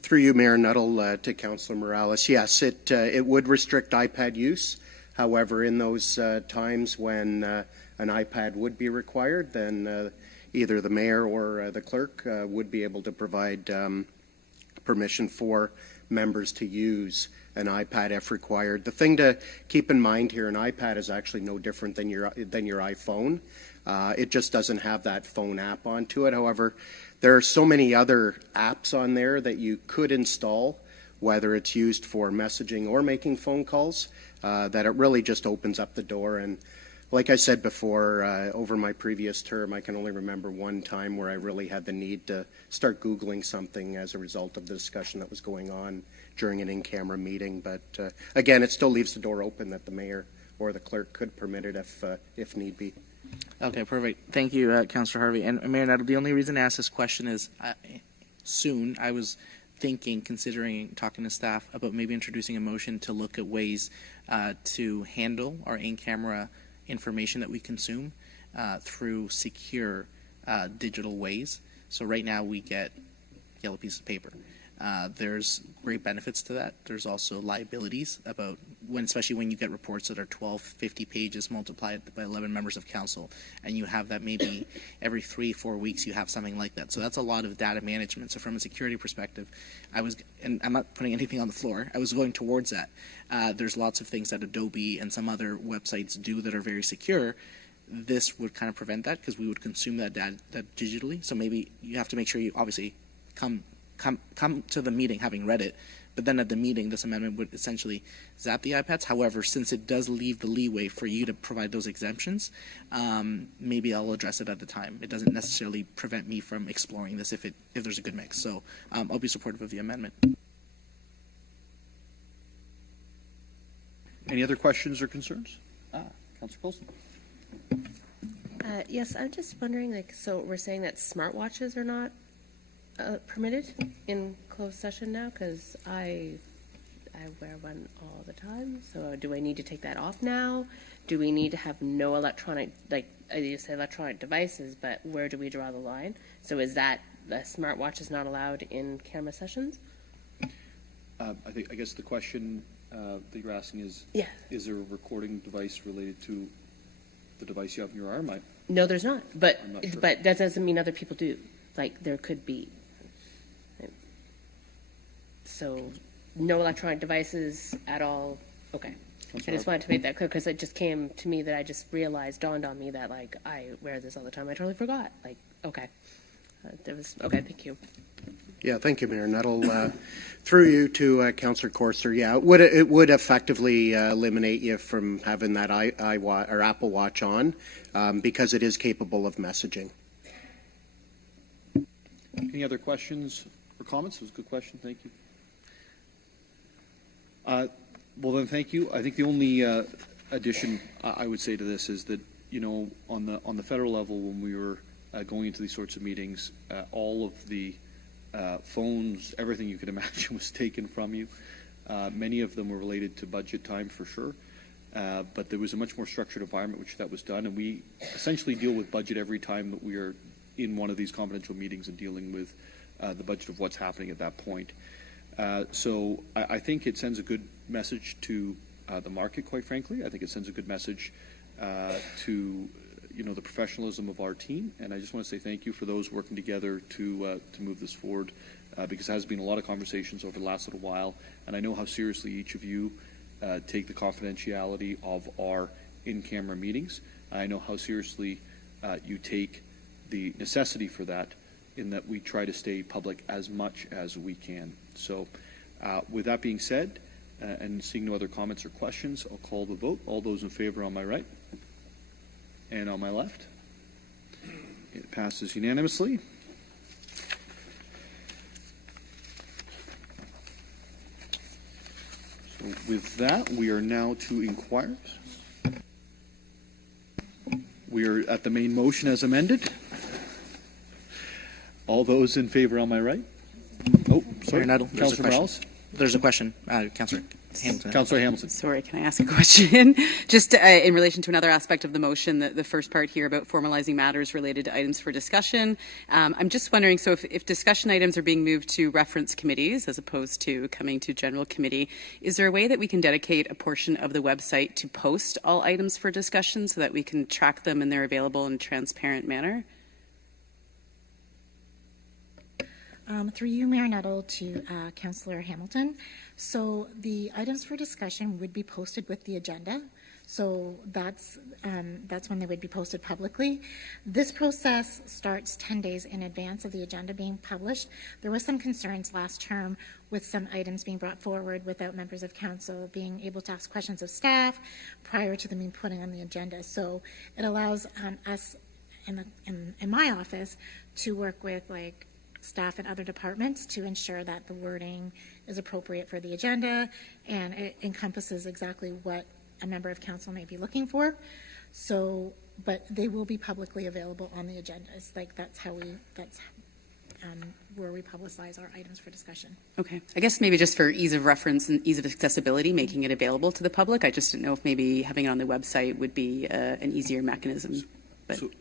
Through you, Mayor Nuttall, to Councillor Morales. Yes, it would restrict iPad use. However, in those times when an iPad would be required, then either the mayor or the clerk would be able to provide permission for members to use an iPad if required. The thing to keep in mind here, an iPad is actually no different than your iPhone. It just doesn't have that phone app onto it. However, there are so many other apps on there that you could install, whether it's used for messaging or making phone calls, that it really just opens up the door. And like I said before, over my previous term, I can only remember one time where I really had the need to start Googling something as a result of the discussion that was going on during an in-camera meeting. But again, it still leaves the door open that the mayor or the clerk could permit it if need be. Okay, perfect. Thank you, Councillor Harvey. And Mayor Nuttall, the only reason I asked this question is soon I was considering talking to staff about maybe introducing a motion to look at ways to handle our in-camera information that we consume through secure digital ways. So right now we get yellow piece of paper. There's great benefits to that. There's also liabilities about especially when you get reports that are 12, 50 pages multiplied by 11 members of council, and you have that maybe every 3-4 weeks you have something like that. So that's a lot of data management. So from a security perspective, and I'm not putting anything on the floor, I was going towards that. There's lots of things that Adobe and some other websites do that are very secure. This would kind of prevent that because we would consume that data digitally. So maybe you have to make sure you obviously come to the meeting having read it, but then at the meeting this amendment would essentially zap the iPads. However, since it does leave the leeway for you to provide those exemptions, maybe I'll address it at the time. It doesn't necessarily prevent me from exploring this if there's a good mix. So I'll be supportive of the amendment. Any other questions or concerns? Councillor Coulson. Yes, I'm just wondering, so we're saying that smartwatches are not permitted in closed session now, because I wear one all the time. So do I need to take that off now? Do we need to have no electronic, like you say, electronic devices, but where do we draw the line? So is that the smartwatch is not allowed in camera sessions? I guess the question that you're asking is, is there a recording device related to the device you have in your arm? No, there's not. But sure. But that doesn't mean other people do. Like there could be. So no electronic devices at all. Okay. I just wanted to make that clear because it just came to me that I just dawned on me that like I wear this all the time. I totally forgot. Like, okay. Okay, thank you. Yeah, thank you, Mayor Nuttall. Through you to Councillor Corser, yeah, it would effectively eliminate you from having that iWatch or Apple Watch on because it is capable of messaging. Any other questions or comments? It was a good question. Thank you. Well, then, thank you. I think the only addition I would say to this is that, you know, on the federal level, when we were going into these sorts of meetings, all of the phones, everything you could imagine was taken from you. Many of them were related to budget time for sure, but there was a much more structured environment which that was done, and we essentially deal with budget every time that we are in one of these confidential meetings and dealing with the budget of what's happening at that point. So I think it sends a good message to the market, quite frankly. I think it sends a good message to the professionalism of our team, and I just want to say thank you for those working together to move this forward, because there has been a lot of conversations over the last little while, and I know how seriously each of you take the confidentiality of our in-camera meetings. I know how seriously you take the necessity for that, in that we try to stay public as much as we can. So with that being said, and seeing no other comments or questions, I'll call the vote. All those in favor on my right and on my left. It passes unanimously. So with that, we are now to inquiries. We are at the main motion as amended. All those in favor on my right? Oh, sorry. Councillor Morales? There's a question. Councillor Hamilton. Councillor Hamilton. Sorry, can I ask a question? Just in relation to another aspect of the motion, the first part here about formalizing matters related to items for discussion. I'm just wondering, so if discussion items are being moved to reference committees as opposed to coming to general committee, is there a way that we can dedicate a portion of the website to post all items for discussion so that we can track them and they're available in a transparent manner? Through you, Mayor Nuttall, to Councillor Hamilton. So the items for discussion would be posted with the agenda. So that's when they would be posted publicly. This process starts 10 days in advance of the agenda being published. There was some concerns last term with some items being brought forward without members of council being able to ask questions of staff prior to them being put on the agenda. So it allows us in my office to work with staff and other departments to ensure that the wording is appropriate for the agenda and it encompasses exactly what a member of council may be looking for. So, but they will be publicly available on the agendas. That's where we publicize our items for discussion. Okay. I guess maybe just for ease of reference and ease of accessibility, making it available to the public. I just didn't know if maybe having it on the website would be an easier mechanism. But so,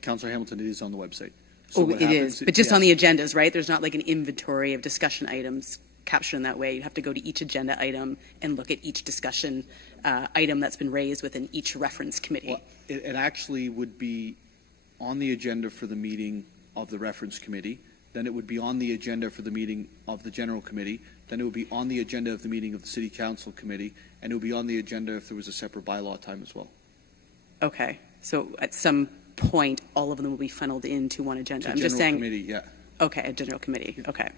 Councillor Hamilton, it is on the website. So Oh, what it happens- is, but just on yes. the agendas, right? There's not like an inventory of discussion items captured in that way. You have to go to each agenda item and look at each discussion item that's been raised within each reference committee. Well, it actually would be on the agenda for the meeting of the reference committee, then it would be on the agenda for the meeting of the general committee, then it would be on the agenda of the meeting of the city council committee, and it would be on the agenda if there was a separate bylaw time as well. Okay, so at some point, all of them will be funneled into one agenda. To I'm just general saying. committee, yeah. Okay, a general committee. Okay.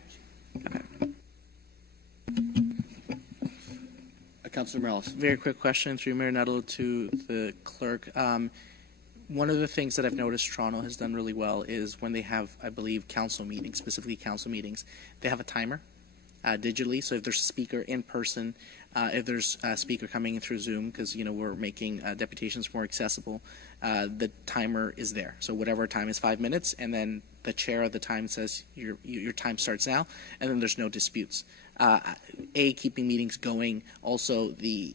Councillor Morales. Very quick question through Mayor Nuttall to the clerk. One of the things that I've noticed Toronto has done really well is when they have, I believe, council meetings, specifically council meetings, they have a timer digitally. So if there's a speaker in person, if there's a speaker coming in through Zoom, because we're making deputations more accessible, the timer is there. So whatever time is 5 minutes, and then the chair of the time says your time starts now, and then there's no disputes. Keeping meetings going. Also, the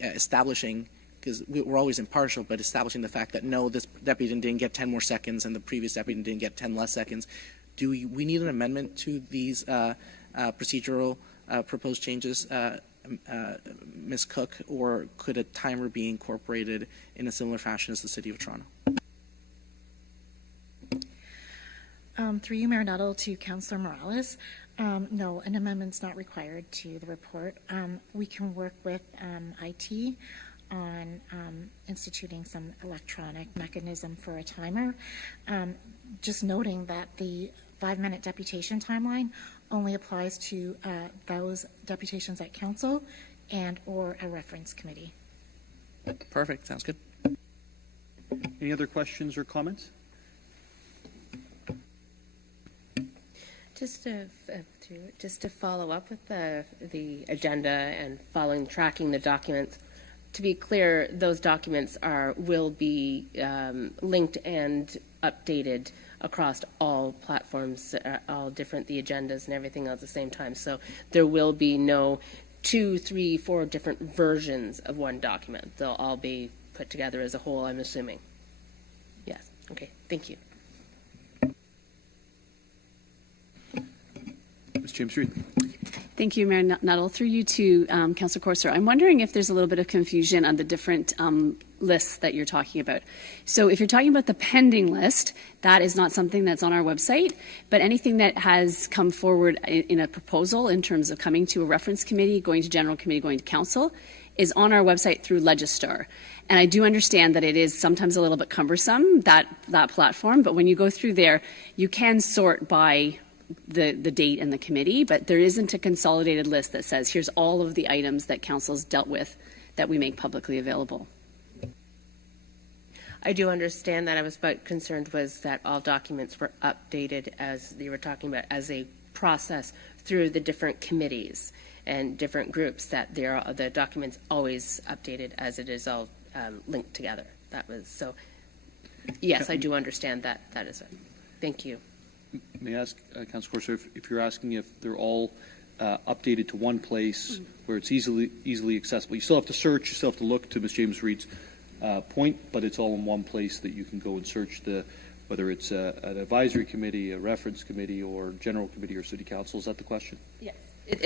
establishing, because we're always impartial, but establishing the fact that no, this deputy didn't get 10 more seconds, and the previous deputy didn't get 10 less seconds. Do we need an amendment to these procedural proposed changes, Ms. Cook, or could a timer be incorporated in a similar fashion as the City of Toronto? Through you, Mayor Nuttall, to Councillor Morales. No, an amendment's not required to the report. We can work with IT on instituting some electronic mechanism for a timer. Just noting that the 5-minute deputation timeline only applies to those deputations at council and or a reference committee. Perfect. Sounds good. Any other questions or comments? Just to follow up with the agenda and tracking the documents. To be clear, those documents will be linked and updated across all platforms, all different the agendas and everything at the same time. So there will be no 2, 3, 4 different versions of one document. They'll all be put together as a whole, I'm assuming. Yes. Okay. Thank you. Ms. James Reed. Thank you, Mayor Nuttall. Through you to Councillor Corser. I'm wondering if there's a little bit of confusion on the different lists that you're talking about. So if you're talking about the pending list, that is not something that's on our website, but anything that has come forward in a proposal in terms of coming to a reference committee, going to general committee, going to council, is on our website through Legistar. And I do understand that it is sometimes a little bit cumbersome, that platform, but when you go through there, you can sort by the date and the committee, but there isn't a consolidated list that says here's all of the items that council's dealt with that we make publicly available. I do understand that. I was concerned was that all documents were updated, as you were talking about, as a process through the different committees and different groups, that the documents always updated as it is all linked together. That was so. Yes, I do understand that. That is it. Thank you. May I ask, Councillor Corser, if you're asking if they're all updated to one place where it's easily accessible? You still have to search, you still have to look, to Ms. James Reed's point, but it's all in one place that you can go and search whether it's an advisory committee, a reference committee, or general committee or city council. Is that the question? Yes.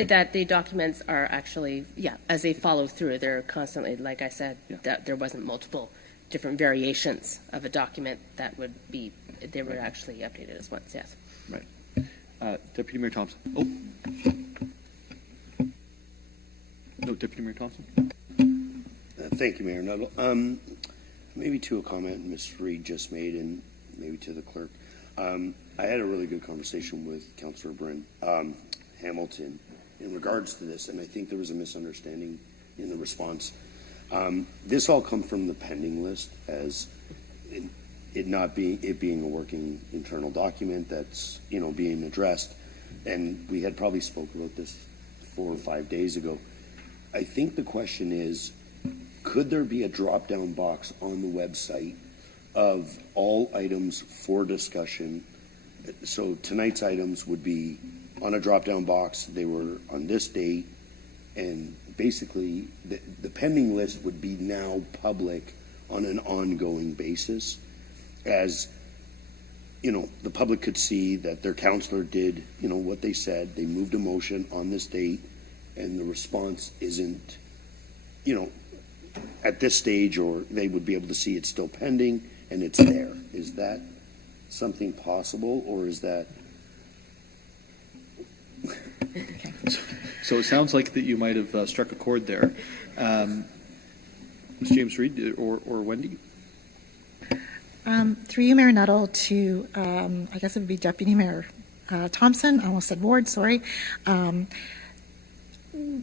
That the documents are actually, as they follow through, they're constantly, like I said, that there wasn't multiple different variations of a document that would be, they were actually updated as once, yes. Right. Deputy Mayor Thompson. Oh. No, Deputy Mayor Thompson. Thank you, Mayor Nuttall. Maybe to a comment Ms. Reed just made, and maybe to the clerk. I had a really good conversation with Councillor Hamilton in regards to this, and I think there was a misunderstanding in the response. This all come from the pending list, as it being a working internal document that's being addressed, and we had probably spoke about this 4 or 5 days ago. I think the question is, could there be a drop-down box on the website of all items for discussion? So tonight's items would be on a drop-down box. They were on this date, and basically the pending list would be now public on an ongoing basis, as the public could see that their counselor did, what they said. They moved a motion on this date, and the response isn't, at this stage, or they would be able to see it's still pending and it's there. Is that something possible, or is that? So it sounds like that you might have struck a chord there. Ms. James Reed or Wendy? Through you, Mayor Nuttall, to, I guess it would be Deputy Mayor Thompson. I almost said Ward, sorry.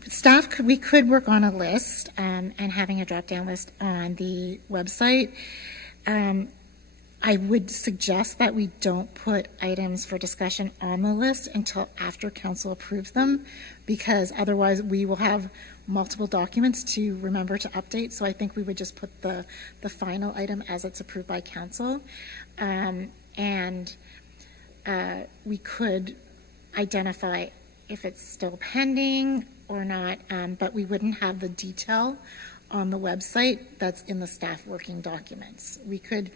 Staff, we could work on a list and having a drop-down list on the website. I would suggest that we don't put items for discussion on the list until after council approves them, because otherwise we will have multiple documents to remember to update. So I think we would just put the final item as it's approved by council. We could identify if it's still pending or not, but we wouldn't have the detail on the website that's in the staff working documents. We could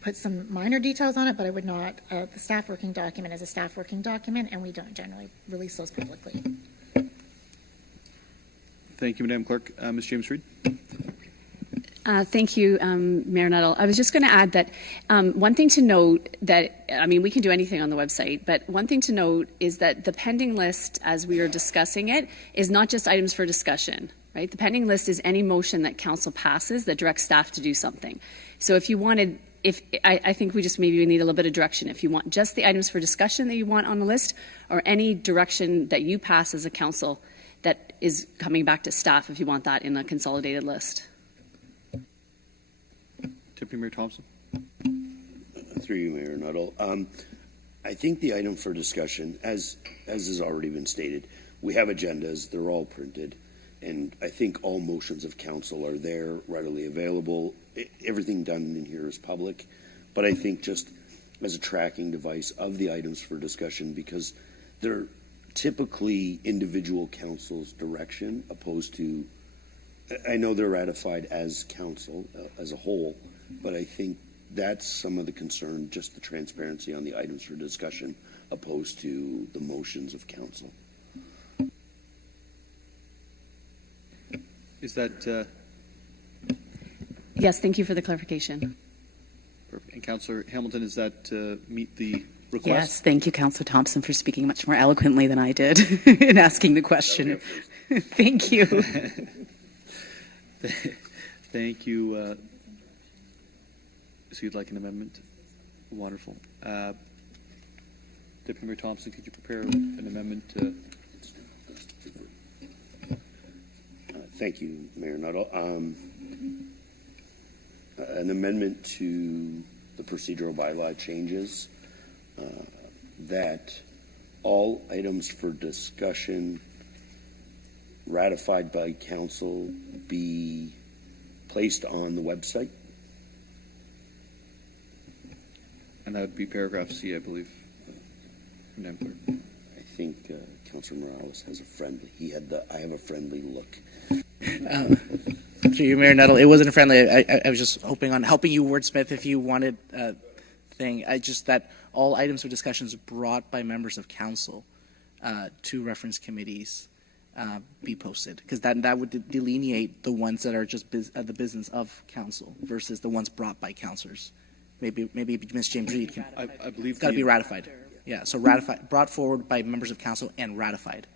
put some minor details on it, but I would not, the staff working document is a staff working document, and we don't generally release those publicly. Thank you, Madam Clerk. Ms. James Reed? Thank you, Mayor Nuttall. I was just going to add that one thing to note that, we can do anything on the website, but one thing to note is that the pending list, as we are discussing it, is not just items for discussion, right? The pending list is any motion that council passes that directs staff to do something. So if you wanted, I think we just maybe need a little bit of direction. If you want just the items for discussion that you want on the list, or any direction that you pass as a council that is coming back to staff, if you want that in a consolidated list. Deputy Mayor Thompson? Through you, Mayor Nuttall. I think the item for discussion, as has already been stated, we have agendas, they're all printed, and I think all motions of council are there, readily available. Everything done in here is public, but I think just as a tracking device of the items for discussion, because they're typically individual council's direction opposed to, I know they're ratified as council as a whole, but I think that's some of the concern, just the transparency on the items for discussion opposed to the motions of council. Is that... Yes, thank you for the clarification. Perfect. And Councillor Hamilton, does that meet the request? Yes, thank you, Councillor Thompson, for speaking much more eloquently than I did in asking the question. Thank you. Thank you. So you'd like an amendment? Wonderful. Deputy Mayor Thompson, could you prepare an amendment? Thank you, Mayor Nuttall. An amendment to the procedural bylaw changes that all items for discussion ratified by council be placed on the website. And that would be paragraph C, I believe. Madam Clerk. I think Councillor Morales has a friendly. I have a friendly look. To you, Mayor Nuttall, it wasn't friendly. I was just hoping on helping you wordsmith if you wanted a thing. That all items of discussions brought by members of council to reference committees be posted, because that would delineate the ones that are just the business of council versus the ones brought by councillors. Maybe Ms. James Reed can. I believe it's got to be ratified. Yeah, so ratified, brought forward by members of council and ratified.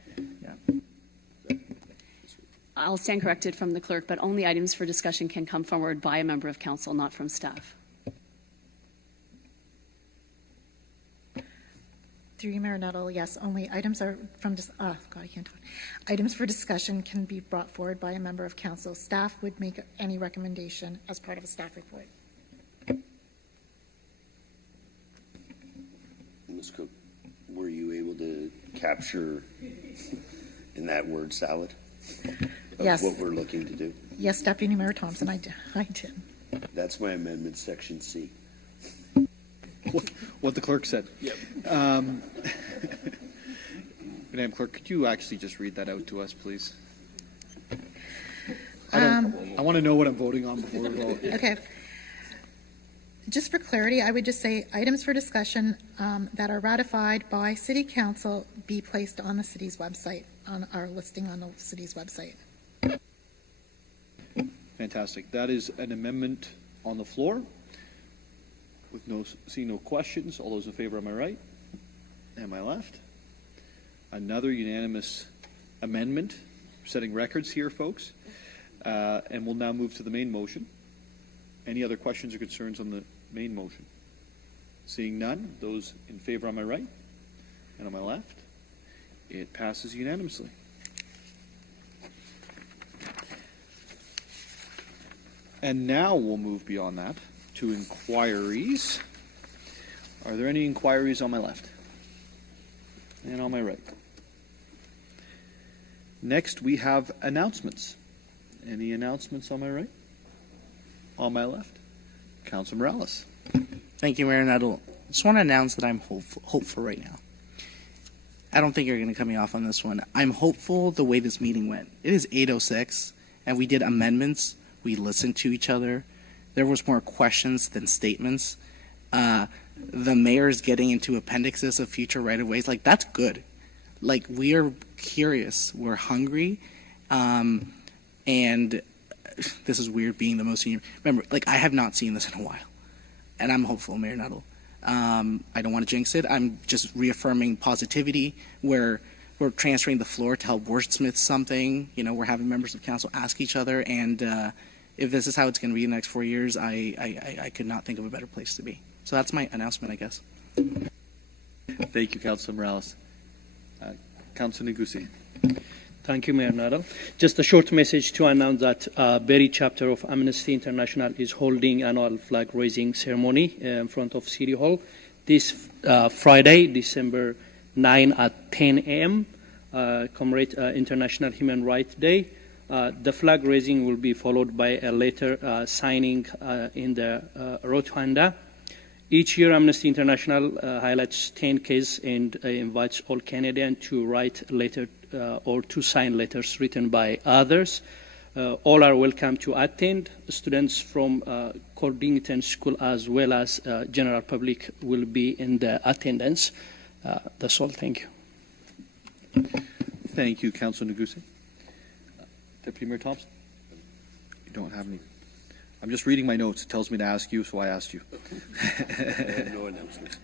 Yeah. I'll stand corrected from the clerk, but only items for discussion can come forward by a member of council, not from staff. Through you, Mayor Nuttall, yes, only items are from I can't talk. Items for discussion can be brought forward by a member of council. Staff would make any recommendation as part of a staff report. Ms. Cook, were you able to capture in that word salad Yes. what we're looking to do? Yes, Deputy Mayor Thompson, I did. That's my amendment, section C. What the clerk said. Yep. Madam Clerk, could you actually just read that out to us, please? I want to know what I'm voting on before we vote. Okay. just for clarity, I would just say items for discussion that are ratified by City Council be placed on the city's website, on our listing on the city's website. Fantastic. That is an amendment on the floor. With seeing no questions, all those in favor on my right and my left. Another unanimous amendment, setting records here, folks. And we'll now move to the main motion. Any other questions or concerns on the main motion? Seeing none, those in favor on my right and on my left, it passes unanimously. And now we'll move beyond that to inquiries. Are there any inquiries on my left and on my right? Next, we have announcements. Any announcements on my right? On my left? Councilor Morales. Thank you, Mayor Nuttall. Just want to announce that I'm hopeful right now. I don't think you're going to cut me off on this one. I'm hopeful the way this meeting went. It is 8:06, and we did amendments. We listened to each other. There was more questions than statements. The mayor's getting into appendixes of future right-of-ways. Like, that's good. Like, we are curious. We're hungry. And this is weird being the most senior. Remember, like, I have not seen this in a while. And I'm hopeful, Mayor Nuttall. I don't want to jinx it. I'm just reaffirming positivity where we're transferring the floor to help wordsmith something. You know, we're having members of council ask each other. And if this is how it's going to be in the next 4 years, I could not think of a better place to be. So that's my announcement, I guess. Thank you, Councilor Morales. Councilor Negussi. Thank you, Mayor Nuttall. Just a short message to announce that Barrie chapter of Amnesty International is holding annual flag raising ceremony in front of City Hall this Friday, December 9 at 10 a.m. Commemorate International Human Rights Day. The flag raising will be followed by a letter signing in the rotunda. Each year, Amnesty International highlights 10 cases and invites all Canadians to write letter or to sign letters written by others. All are welcome to attend. Students from Cordington School as well as general public will be in the attendance. That's all. Thank you. Thank you, Councilor Negussi. Deputy Mayor Thompson? You don't have any. I'm just reading my notes. It tells me to ask you, so I asked you. No announcements.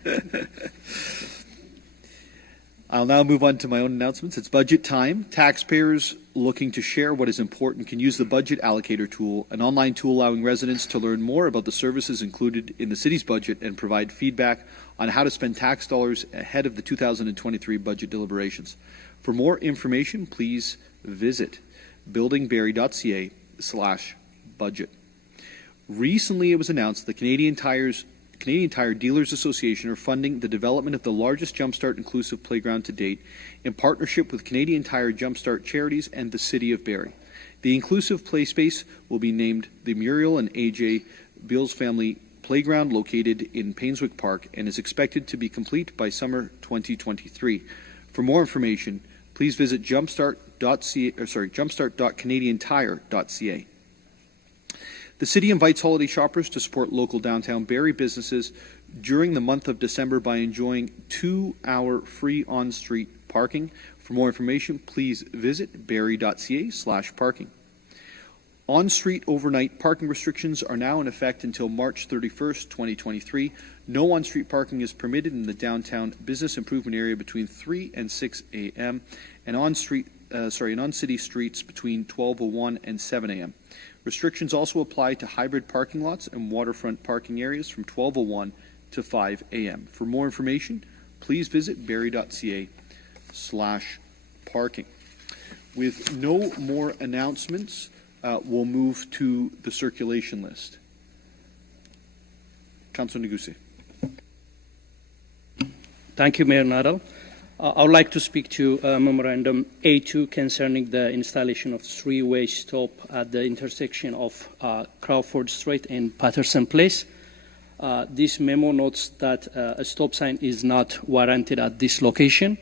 I'll now move on to my own announcements. It's budget time. Taxpayers looking to share what is important can use the Budget Allocator tool, an online tool allowing residents to learn more about the services included in the city's budget and provide feedback on how to spend tax dollars ahead of the 2023 budget deliberations. For more information, please visit buildingbarrie.ca/budget. Recently, it was announced the Canadian Tire Dealers Association are funding the development of the largest Jumpstart inclusive playground to date in partnership with Canadian Tire Jumpstart Charities and the City of Barrie. The inclusive play space will be named the Muriel and AJ Beals Family Playground located in Painswick Park and is expected to be complete by summer 2023. For more information, please visit jumpstart.canadiantire.ca. The city invites holiday shoppers to support local downtown Barrie businesses during the month of December by enjoying 2-hour free on-street parking. For more information, please visit barrie.ca/parking. On-street overnight parking restrictions are now in effect until March 31st, 2023. No on-street parking is permitted in the downtown business improvement area between 3 and 6 a.m. and on-city streets between 12:01 and 7 a.m. Restrictions also apply to hybrid parking lots and waterfront parking areas from 12:01 to 5 a.m. For more information, please visit barrie.ca/parking. With no more announcements, we'll move to the circulation list. Councilor Negussi. Thank you, Mayor Nuttall. I would like to speak to Memorandum A2 concerning the installation of three-way stop at the intersection of Crawford Street and Patterson Place. This memo notes that a stop sign is not warranted at this location.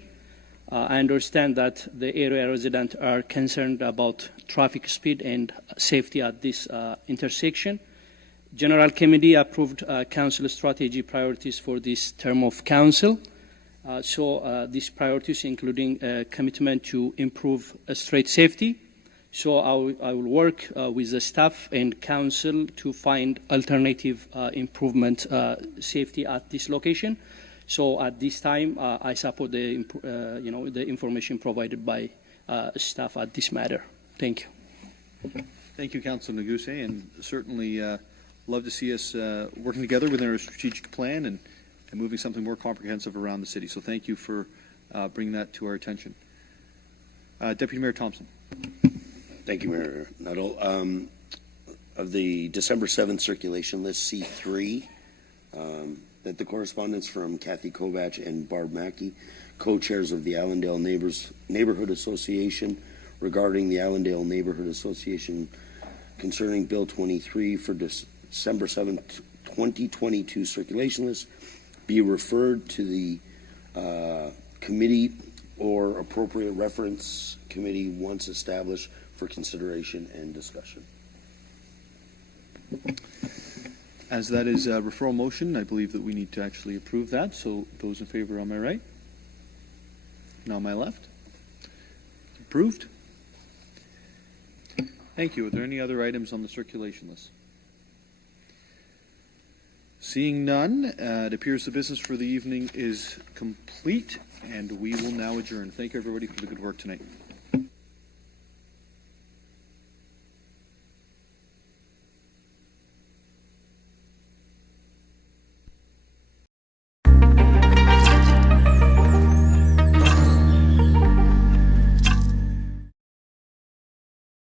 I understand that the area residents are concerned about traffic speed and safety at this intersection. General Committee approved council strategy priorities for this term of council. These priorities including commitment to improve street safety. So I will work with the staff and council to find alternative improvement safety at this location. So at this time, I support the the information provided by staff at this matter. Thank you. Thank you, Councilor Neguse, and certainly love to see us working together within our strategic plan and moving something more comprehensive around the city. So thank you for bringing that to our attention. Deputy Mayor Thompson. Thank you, Mayor Nuttall. Of the December 7th circulation list, C3, that the correspondence from Kathy Kovach and Barb Mackey, co-chairs of the Allendale Neighborhood Association, regarding the Allendale Neighborhood Association concerning Bill 23 for December 7th, 2022 circulation list, be referred to the committee or appropriate reference committee once established for consideration and discussion. As that is a referral motion, I believe that we need to actually approve that. So those in favor on my right, now on my left. Approved. Thank you. Are there any other items on the circulation list? Seeing none, it appears the business for the evening is complete, and we will now adjourn. Thank you, everybody, for the good work tonight.